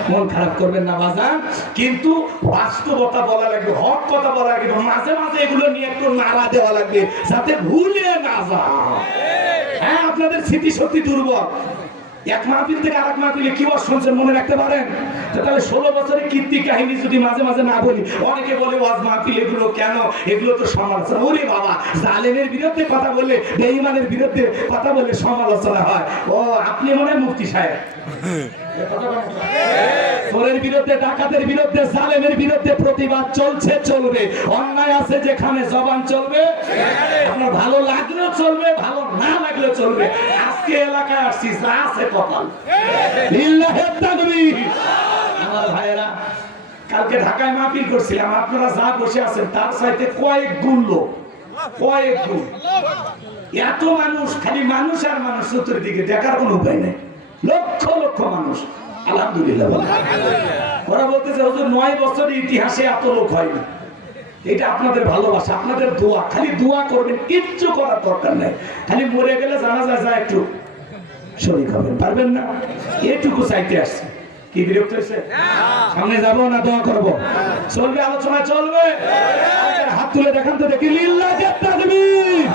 মন খারাপ করবেন না বাজান, কিন্তু বাস্তবতা বলা লাগবে, হক কথা বলা লাগবে, মাঝে মাঝে এগুলো নিয়ে একটু নাড়া দেওয়া লাগবে যাতে ভুলে না যাও। হ্যাঁ, আপনাদের স্মৃতি সত্যি দুর্বল। এক মাহফিল থেকে আরেক মাহফিলে কি ওয়াজ শুনছেন মনে রাখতে পারেন? তাহলে 16 বছরের কীর্তি কাহিনী যদি মাঝে মাঝে না বলি, অনেকে বলে ওয়াজ মাহফিল এগুলো কেন, এগুলো তো সমালোচনা। ওরে বাবা, জালেমের বিরুদ্ধে কথা বললে, বেঈমানের বিরুদ্ধে কথা বললে সমালোচনা হয়। ও আপনি মনে হয় মুফতি সাহেব। চোরের বিরুদ্ধে, ডাকাতের বিরুদ্ধে, জালেমের বিরুদ্ধে প্রতিবাদ চলছে, চলবে। অন্যায় আছে যেখানে জবান চলবে, আপনার ভালো লাগলেও চলবে, ভালো না লাগলেও চলবে। আজকে এলাকায় আসছি, যা আছে কপাল। লিল্লাহিত তাকবীর। আমার ভাইয়েরা, কালকে ঢাকায় মাহফিল করছিলাম, আপনারা যা বসে আছেন তার চাইতে কয়েক গুণ লোক, কয়েক গুণ। এত মানুষ, খালি মানুষ আর মানুষ, চতুর্দিকে দেখার কোনো উপায় নেই। লক্ষ লক্ষ মানুষ, আলহামদুলিল্লাহ। ওরা বলতেছে হুজুর 9 বছরের ইতিহাসে এত লোক হয়নি। এটা আপনাদের ভালোবাসা, আপনাদের দোয়া, খালি দোয়া করবেন, কিচ্ছু করার দরকার নেই। খালি মরে গেলে জানা যায় একটু শরীর হবেন, পারবেন না, এটুকু চাইতে আসছে। কি বিরক্ত হয়েছে? সামনে যাবো না দোয়া করবো? চলবে, আলোচনা চলবে। হাত তুলে দেখান তো দেখি। লিল্লাহিত তাকবীর।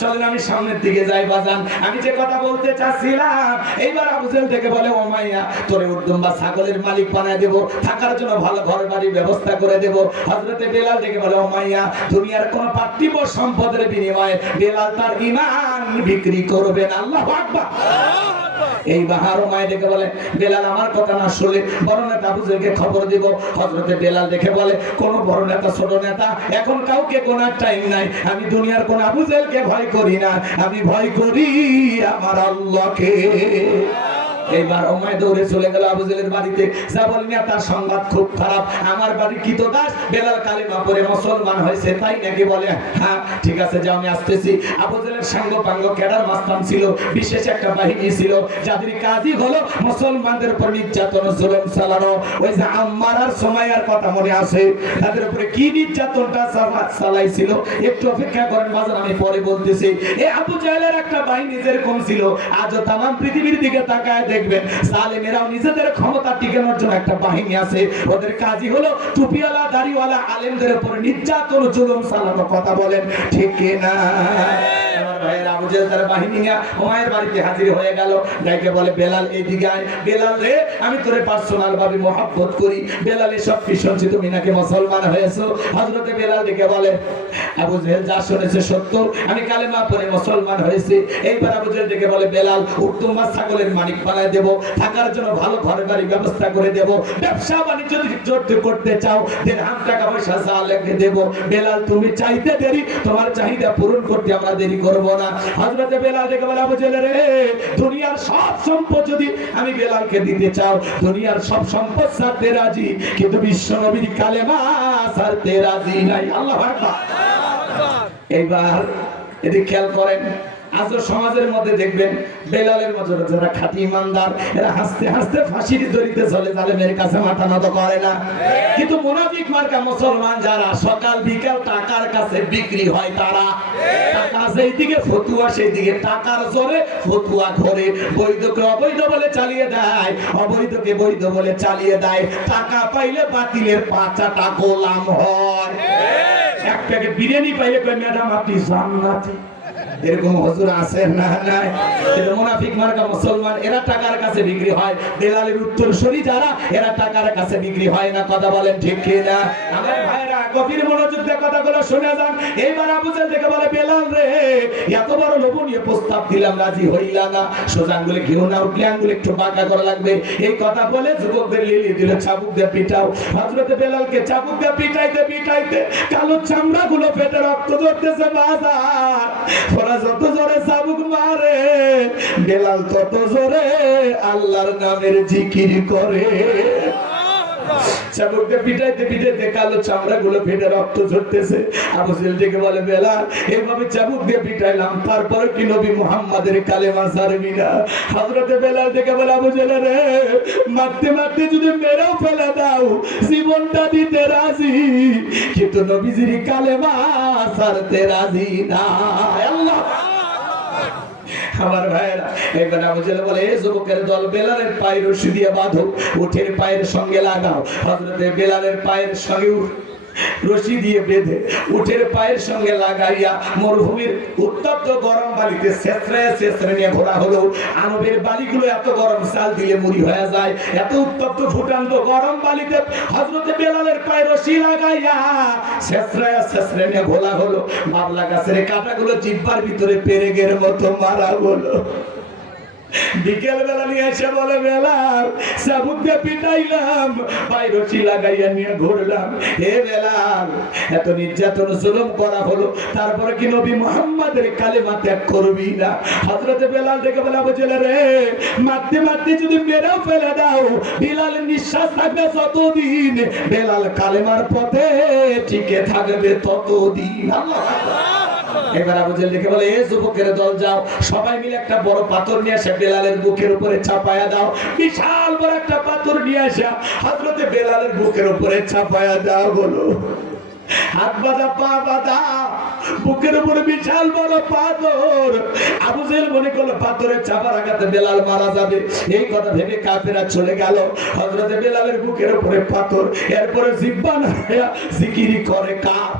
চলেন আমি সামনের দিকে যাই বাজান। আমি যে কথা বলতে চাচ্ছিলাম, এইবার আবু জেহেল থেকে বলে, ওমাইয়া তোরে উদ্দুম্বা ছাগলের মালিক বানায় দেব, থাকার জন্য ভালো ঘর বাড়ি ব্যবস্থা করে দেব। হযরতে বেলাল থেকে বলে, ওমাইয়া দুনিয়ার কোন পার্থিব সম্পদের বিনিময়ে বেলাল তার ঈমান বিক্রি করবে না। আল্লাহু আকবার। এই বাহার মায় দেখে বলে বেলাল আমার কথা না শুনলে বড় নেতা আবু জেহেলকে খবর দিব। হযরতে বেলাল দেখে বলে কোন বড় নেতা ছোট নেতা এখন কাউকে কোনার টাইম নাই, আমি দুনিয়ার কোন আবু জেহেলকে ভয় করি না, আমি ভয় করি আমার আল্লাহকে। এইবার ওমায় দৌড়ে চলে গেল আবু জেহেলের বাড়িতে, যা বলেন তার সংবাদ খুব খারাপ, আমার বাড়ির কৃতদাস বেলাল কালিমা পড়ে মুসলমান হয়েছে, তাই নাকি? বলে হ্যাঁ ঠিক আছে যাও আমি আসতেছি। আবু জেহেলের সাঙ্গ পাঙ্গ ক্যাডার মাস্তান ছিল, বিশেষ একটা বাহিনী ছিল যাদের কাজই হলো মুসলমানদের উপর নির্যাতন জুলুম চালানো। ওই যে আম্মার আর সুমাইয়ার কথা মনে আছে, তাদের উপরে কি নির্যাতনটা চালাইছিল, একটু অপেক্ষা করেন বাজার, আমি পরে বলতেছি। এই আবু জেহেলের একটা বাহিনী যেরকম ছিল, আজও তাম পৃথিবীর দিকে তাকায় দেখবেন জালেমেরাও নিজেদের ক্ষমতা টিকানোর জন্য একটা বাহিনী আছে, ওদের কাজই হলো টুপিওয়ালা দাড়িওয়ালা আলেমদের উপর নির্যাতন জুলুম চালানো। কথা বলেন ঠিক কি না? আমার ভাইয়ের আবু জেহেল তার বাহিনী নিয়ে ওমায়ের বাড়িতে হাজির হয়ে গেল, ডাইকে বলে বেলাল এইদিকে আয়। বেলাল রে আমি তোরে পার্সোনাল ভাবে মহব্বত করি, বেলাল এসব কি শুনছি তুমি নাকি মুসলমান হয়েছো? হযরতে বেলাল ডেকে বলে আবু জেহেল যা শুনেছে সত্য, আমি কালেমা পড়ে মুসলমান হয়েছি। এইবার আবু জেহেল ডেকে বলে বেলাল উট তোমার ছাগলের মালিক বানায় দেব, থাকার জন্য ভালো ঘর বাড়ি ব্যবস্থা করে দেব, ব্যবসা বাণিজ্য যদি করতে চাও দিরহাম টাকা পয়সা যা লাগে দেব। বেলাল তুমি চাইতে দেরি, তোমার চাহিদা পূরণ করতে আমরা দেরি করব না। হযরতে বেলাল ডেকে বলে আবু জেহেল রে দুনিয়ার সব সম্পদ যদি আমি বেলালকে দিতে চাও, দুনিয়ার সব সম্পদ ছাড়তে রাজি, কিন্তু বিশ্ব নবীর কালেমা ছাড়তে রাজি নাই। আল্লাহু আকবার। এইবার এদিকে খেয়াল করেন, আজও সমাজের মধ্যে দেখবেন বেলালের মতো যারা খাঁটি ইমানদার এরা হাসতে হাসতে ফাঁসির দড়িতে চলে, জালেমের কাছে মাথা নত করে না। কিন্তু মুনাফিক মার্কা মুসলমান যারা সকাল বিকাল টাকার কাছে বিক্রি হয়, তারা টাকা সেই দিকে ফতুয়া সেই দিকে, টাকার জোরে ফতুয়া ধরে, বৈধকে অবৈধ বলে চালিয়ে দেয়, অবৈধকে বৈধ বলে চালিয়ে দেয়। টাকা পাইলে বাতিলের পাঁচাটা গোলাম হয়। এক প্যাকেট বিরিয়ানি পাইলে কয় ম্যাডাম আপনি জান্নাতি, এরকম হুজুর আছে না? নাই। কিন্তু মুনাফিক মার্কা মুসলমান এরা টাকার কাছে বিক্রি হয়, বেলালের উত্তরসূরি যারা এরা টাকার কাছে বিক্রি হয় না। কথা বলেন ঠিক কি না? আমার ভাইরা গভীর মনোযোগ দিয়ে কথাগুলো শুনে যান। এইবার আবু জেহেল থেকে বলে বেলাল রে এত বড় লোভনীয় প্রস্তাব দিলাম রাজি হইলা না, সোজা আঙ্গুলে ঘিউ না উঠলে আঙ্গুলে একটু বাঁকা করা লাগবে। এই কথা বলে যুবকদের লিলি দিল চাবুক দিয়ে পিটাও। হযরতে বেলালকে চাবুক দিয়ে পিটাইতে পিটাইতে কালো চামড়াগুলো ফেটে রক্ত ঝরতেছে বাজার। ওরা যত জোরে চাবুক মারে বেলাল তত জোরে আল্লাহর নামের জিকির করে। চাবুকটা পিটাইতে পিটাইতে কালো চামড়াগুলো ফেটে রক্ত ঝরতেছে। আবু জেহেল ডেকে বলে বেলাল এইভাবে চাবুক দিয়ে পিটাইলাম, তারপরে কি নবী মুহাম্মাদের কালেমা ছাড়বি না? হযরতে বেলাল ডেকে বলে আবু জেহেল রে মারতে মারতে যদি মেরেও ফেলে দাও জীবনটা দিতে রাজি, কিন্তু নবীজির কালেমা ছাড়তে রাজি না। আল্লাহ আমার ভাইরা এবার আবু জেহেল বলে এই যুবকের দল বেলালের পায়ের রশি দিয়ে বাঁধো, উটের পায়ের সঙ্গে লাগাও। হযরতে বেলালের পায়ের সঙ্গে রশি দিয়ে বেঁধে উটের পায়ের সঙ্গে লাগাইয়া মরুভূমির উত্তপ্ত গরম বালিতে ছেঁচড়ে ছেঁচড়ে নিয়ে ঘোরা হলো। আনবের বালিগুলো এত গরম, চাল দিলে মুড়ি হয়ে যায়, এত উত্তপ্ত ফুটান্ত গরম বালিতে হযরতে বেলালের পায়ে রশি লাগাইয়া ছেঁচড়ে ছেঁচড়ে নিয়ে ঘোরা হলো। বাবলা গাছের কাঁটাগুলো জিহ্বার ভিতরে পেরেকের মতো মারা হলো। বিকেল বেলা নিয়ে এসে বলে বেলাল চাবুক দিয়ে পিটাইলাম, পায়ে রশি লাগাইয়া নিয়ে ঘুরলাম। হে বেলাল এত নির্যাতন জুলুম করা হলো, তারপরে কি নবী মুহাম্মাদের কালেমা ত্যাগ করবি না? হযরতে বেলাল ডেকে বলে আবু জেহেল রে মারতে মারতে যদি মেরেও ফেলে দাও বেলালের নিঃশ্বাস থাকবে যতদিন, বেলাল কালেমার পথে টিকে থাকবে ততদিন। আল্লাহ এবার আবু জেহেল ডেকে বলে এই যুবকের দল যাও সবাই মিলে একটা বড় পাথর নিয়ে এসে বেলালের বুকের উপরে চাপায়া দাও। বিশাল বড় একটা পাথর নিয়ে আসা হযরতে বেলালের বুকের উপরে চাপায়া দাও। বলো হাত বাঁধা পা বাঁধা বুকের উপরে বিশাল বড় পাথর। আবু জেহেল মনে করলো পাথরের চাপার আঘাতে বেলাল মারা যাবে, এই কথা ভেবে কাফেররা চলে গেল। হযরতে বেলালের বুকের উপরে পাথর, এরপরে জিহ্বা নাড়ায়া জিকিরি করে কার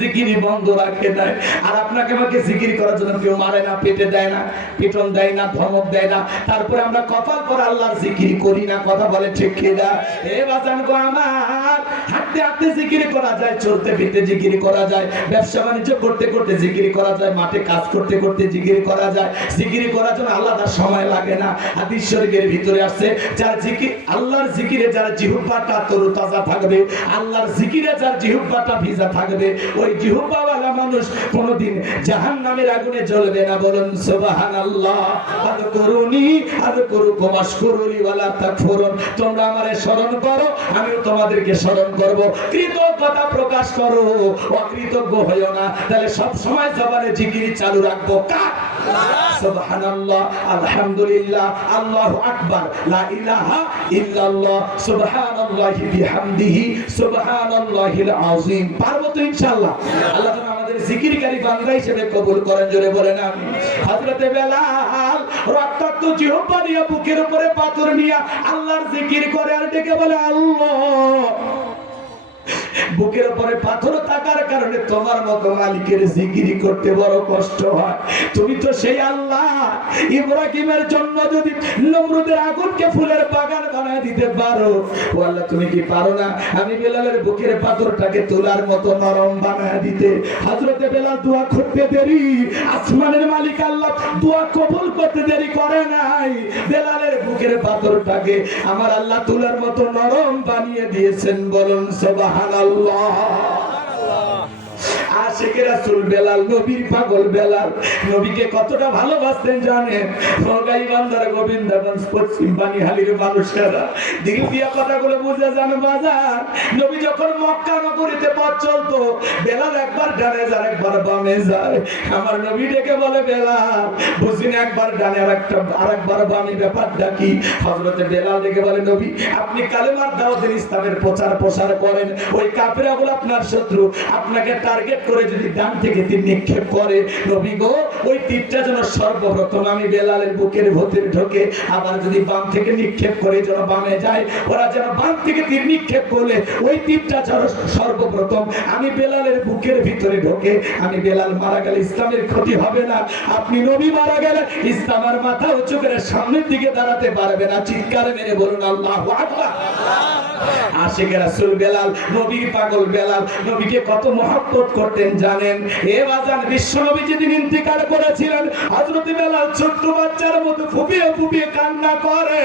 জিকিরি বন্ধ রাখে দেয়। আর আপনাকে আমাকে জিকিরি করার জন্য কেউ মারে না, পেটে দেয় না, পিটন দেয় না, ধমক দেয় না, তারপরে আমরা কপাল করে আল্লাহর জিকিরি করি না। কথা বলে ঠিক কিনা? এ বাজান গো আমার হাত হাঁটতে হাঁটতে জিকির করা যায়, চলতে ফিরতে জিকির করা যায়, ব্যবসা বাণিজ্য করতে করতে জিকির করা যায়, মাঠে কাজ করতে করতে জিকির করা যায়। জিকির করার জন্য আলাদা সময় লাগে না। হাদিস শরীফের ভিতরে আসছে, যার জিকির, আল্লাহর জিকিরে যার জিহ্বাটা তরতাজা থাকবে, আল্লাহর জিকিরে যার জিহ্বাটা ভিজা থাকবে, ওই জিহ্বাওয়ালা মানুষ কোনোদিন জাহান্নামের আগুনে জ্বলবে না। বলুন সুবহানাল্লাহ। আযকুরুনি আযকুরুকুম ওয়াশকুরুলি ওয়ালা তাকফুরুন। তোমরা আমারে স্মরণ করো, আমিও তোমাদেরকে স্মরণ করব। কৃতজ্ঞতা প্রকাশ করো, অকৃতজ্ঞ হইও না। তাহলে সব সময় জবানে জিকির চালু রাখবো। কার? সুবহানাল্লাহ, আলহামদুলিল্লাহ, আল্লাহু আকবার, লা ইলাহা ইল্লাল্লাহ, সুবহানাল্লাহি বিহামদিহি, সুবহানাল্লাহিল আযীম। পারবো তো ইনশাআল্লাহ? আল্লাহ যেন আমাদের জিকিরকারী বান্দা হিসেবে কবুল করেন। জোরে বলেন আমিন। হযরতে বেলাল রক্তাক্ত জিহ্বা নিয়ে বুকের উপরে পাথর নিয়ে আল্লাহর জিকির করে আর ডেকে বলে, আল্লাহ, বুকের উপরে পাথর থাকার কারণে তোমার মতো মালিকের জিকির করতে বড় কষ্ট হয়। তুমি তো সেই আল্লাহ, ইব্রাহিমের জন্য যদি নমরুদের আগুনকে ফুলের বাগান বানায় দিতে পারো, ও আল্লাহ তুমি কি পারো না আমি বেলালের বুকের পাথরটাকে তোলার মতো নরম বানায় দিতে? হযরতে বেলাল দোয়া করতে দেরি, আসমানের মালিক আল্লাহ দোয়া কবুল করতে দেরি করে নাই। বেলালের বুকের পাথরটাকে আমার আল্লাহ তোলার মতো নরম বানিয়ে দিয়েছেন। বলুন সুবহানাল্লাহ। আশিক রাসূল বেলাল, নবীর পাগল বেলাল, নবীকে কতটা ভালোবাসতেন জানেন? গাইবান্ধার গোবিন্দগঞ্জ পশ্চিম বানিহালির মানুষেরা দিল দিয়া কথাগুলো বুঝে যান বাজার। নবী যখন মক্কা নগরীতে পথ চলতো, বেলাল একবার ডানে যায় একবার বামে যায়। আমার নবী ডেকে বলে, বেলাল বুঝিন একবার ডানে আরেকবার বামে, ব্যাপারটা কি? হযরতে বেলাল ডেকে বলে, নবী আপনি কালেমার দাওয়াতের ইসলামের প্রচার প্রসার করেন, ওই কাফেরগুলো আপনার শত্রু, আপনাকে টার্গেট করে যদি ডান থেকে তীর নিক্ষেপ করে, নবী গো ওই তীরটা যেন সর্বপ্রথম আমি বেলালের বুকের ভেতরে ঢোকে, আবার যদি বাম থেকে নিক্ষেপ করে যেন বামে যায়, ওরা যেন বাম থেকে তীর নিক্ষেপ করলে ওই তীরটা যেন সর্বপ্রথম আমি বেলালের বুকের ভিতরে ঢোকে। আমি বেলাল মারা গেলে ইসলামের ক্ষতি হবে না, আপনি নবী মারা গেলে ইসলামের মাথা উঁচু করে সামনের দিকে দাঁড়াতে পারবে না। চিৎকার মেরে বলুন আল্লাহু আকবার। আশিক রাসূল বেলাল, নবীর পাগল বেলাল, নবীকে কত মহব্বত করতেন জানেন? এ বাজান বিশ্ব নবী যেদিন ইন্তিকাল করেছিলেন, হযরত বেলাল ছোট্ট বাচ্চার মতো ফুপিয়ে ফুপিয়ে কান্না করে।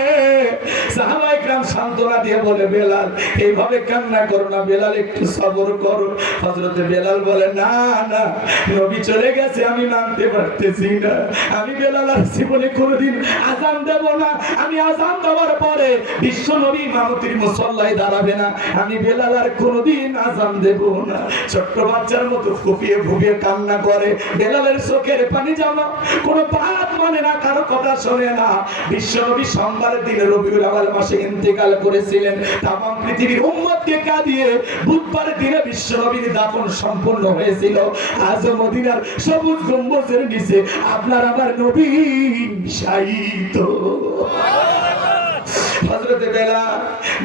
সাহাবায়ে কেরাম সান্ত্বনা দিয়ে বলে, বেলাল এইভাবে কান্না করো না, বেলাল একটু সবর করো। হযরত বেলাল বলে, না না, নবী চলে গেছে আমি মানতে পারতেছি না, আমি বেলাল আর জীবনে কোনোদিন আযান দেব না। আমি আযান দেওয়ার পরে বিশ্ব নবী ইমামতির মুসল্লায় দাঁড়াবে না, আমি বেলাল আর কোনোদিন আযান দেব না। ছোট্ট বাচ্চার মতো ফুপিয়ে ফুপিয়ে কান্না করে। বেলালের চোখের পানি জমা, কোনো বাত মানে না, কারো কথা শোনে না। বিশ্ব নবী সোমবারের দিনে রবিউল আউয়াল মাসে ইন্তেকাল করেছিলেন। তাম পৃথিবীর উম্মতকে কাঁদিয়ে বুধবারের দিনে বিশ্ব নবীর দাফন সম্পন্ন হয়েছিল। আজ মদিনার সবুজ গম্বুজের নিচে আপনার আমার নবী শায়িত। হযরতে বেলাল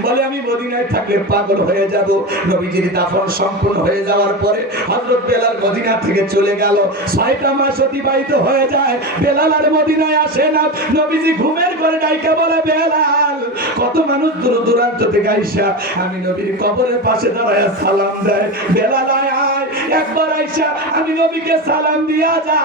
বলে, আমি মদিনায় থাকলে পাগল হয়ে যাব। নবীজির দাফন সম্পূর্ণ হয়ে যাওয়ার পরে হযরত বেলাল মদিনা থেকে চলে গেল। 6টা মাস অতিবাহিত হয়ে যায়, বেলাল আর মদিনায় আসে না। নবীজি ঘুমের ঘরে ডাইকা বলে, বেলাল, কত মানুষ দূর দূরান্ত থেকে আইসা আমি নবীর কবরের পাশে দাঁড়ায় সালাম দেয়, বেলাল আয় আয় একবার আইসা আমি নবীকে সালাম দিয়া যা।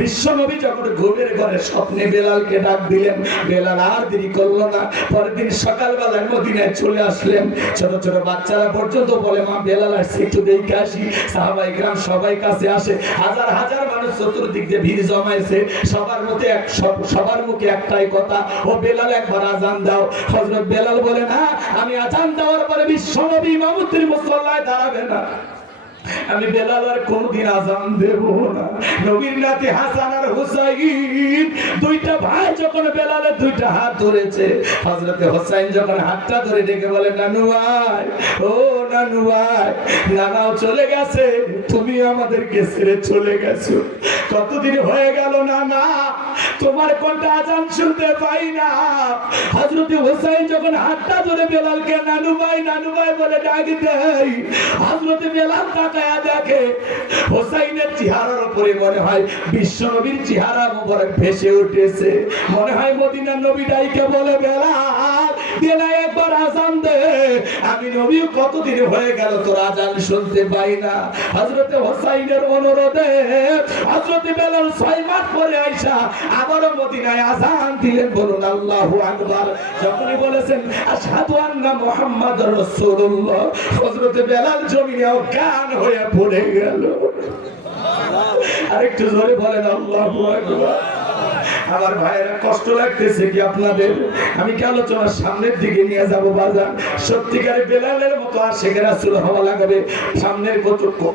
বিশ্ব নবী যখন ঘুমের ঘরে স্বপ্নে বেলালকে ডাক দিলেন, বেলাল আর দেরি করলো না, পরের দিন সকালবেলায় মদিনায় চলে আসলেন। ছোট ছোট বাচ্চারা পর্যন্ত বলে, মা বেলাল আসছে, একটু দেখে আসি। সাহাবায়ে কেরাম সবাই কাছে আসে, হাজার হাজার মানুষ চতুর্দিক দিয়ে ভিড় জমাইছে। সবার মুখে একটাই কথা, ও বেলাল একবার আযান দাও। হযরত বেলাল বলে, না, আমি আযান দেওয়ার পরে বিশ্ব নবী ইমামতির মুসল্লায় দাঁড়াবে না, আমি বেলাল আর কোনদিন আযান দেব না। নবীর নাতি হাসান আর হুসাইন দুইটা ভাই যখন বেলালের দুইটা হাত ধরেছে, হযরতে হুসাইন যখন হাতটা ধরে ডেকে বলে, নানু ভাই, ও নানু ভাই, নানাও চলে গেছে, তুমি আমাদেরকে ছেড়ে চলে গেছো, কতদিন হয়ে গেল নানা, তোমার কোনটা আযান শুনতে পাই না। হযরতে হুসাইন যখন হাতটা ধরে বেলালকে নানু ভাই বলে ডাক দেয়, হযরতে বেলাল তাকায়া দেখে হুসাইনের চেহারার উপরে মনে হয় বিশ্ব নবীর চেহারা মুবারক ভেসে উঠেছে। মনে হয় মদিনার নবী ডাইকে বলে, বেলাল বেলাল একবার আজান দে। আমি নবী কতদিন হয়ে গেল তোর আজান শুনতে পাই না। হযরতে হোসাইনের অনুরোধে হযরতে বেলাল 6 মাস পরে আয়েশা আবারও মদিনায় আজান দিলেন। বলুন আল্লাহু আকবার। যখনই বলেছেন আশহাদু আন্না মুহাম্মাদুর রাসূলুল্লাহ, হযরতে বেলাল জমিনে অজ্ঞান হয়ে পড়ে গেল। আরেকটু জোরে বলেন আল্লাহু আকবার। আমার ভাইয়েরা কষ্ট লাগতেছে কি আপনাদের? আমি কি আলোচনার সামনের দিকে নিয়ে যাব বাজার? সত্যিকারে বেলালের মতো আশিকে রাসূল হওয়া লাগবে। সামনের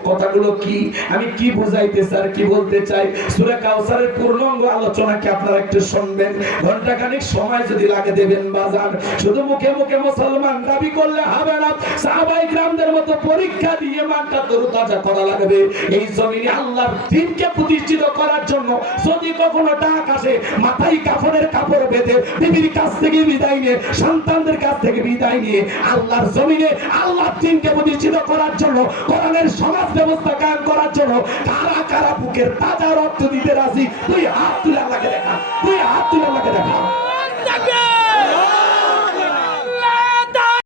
কথাগুলো কি, আমি কি বুঝাইতে চাই, কি বলতে চাই, সূরা কাউসারের পূর্ণাঙ্গ আলোচনা কি আপনারা একটু শুনবেন? ঘন্টাখানেক সময় যদি লাগে দেবেন বাজার। শুধু মুখে মুখে মুসলমান দাবি করলে হবে না, সাহাবায়ে কিরামদের মতো পরীক্ষা দিয়ে মানটা তরতাজা করা লাগবে। এই জমিনে আল্লাহর দ্বীনকে প্রতিষ্ঠিত করার জন্য যদি কখনো ডাক আসে, মাথায় কাফনের কাপড় বেঁধে বিবির কাছ থেকে বিদায় নিয়ে, সন্তানদের কাছ থেকে বিদায় নিয়ে আল্লাহর জমিনে আল্লাহর দ্বীনকে প্রতিষ্ঠিত করার জন্য, কোরআনের সমাজ ব্যবস্থা কায়েম করার জন্য কারা কারা বুকের তাজা রক্ত দিতে রাজি? তুই হাত তুলে আল্লাহকে দেখা, তুই হাত তুলে আল্লাহকে দেখা।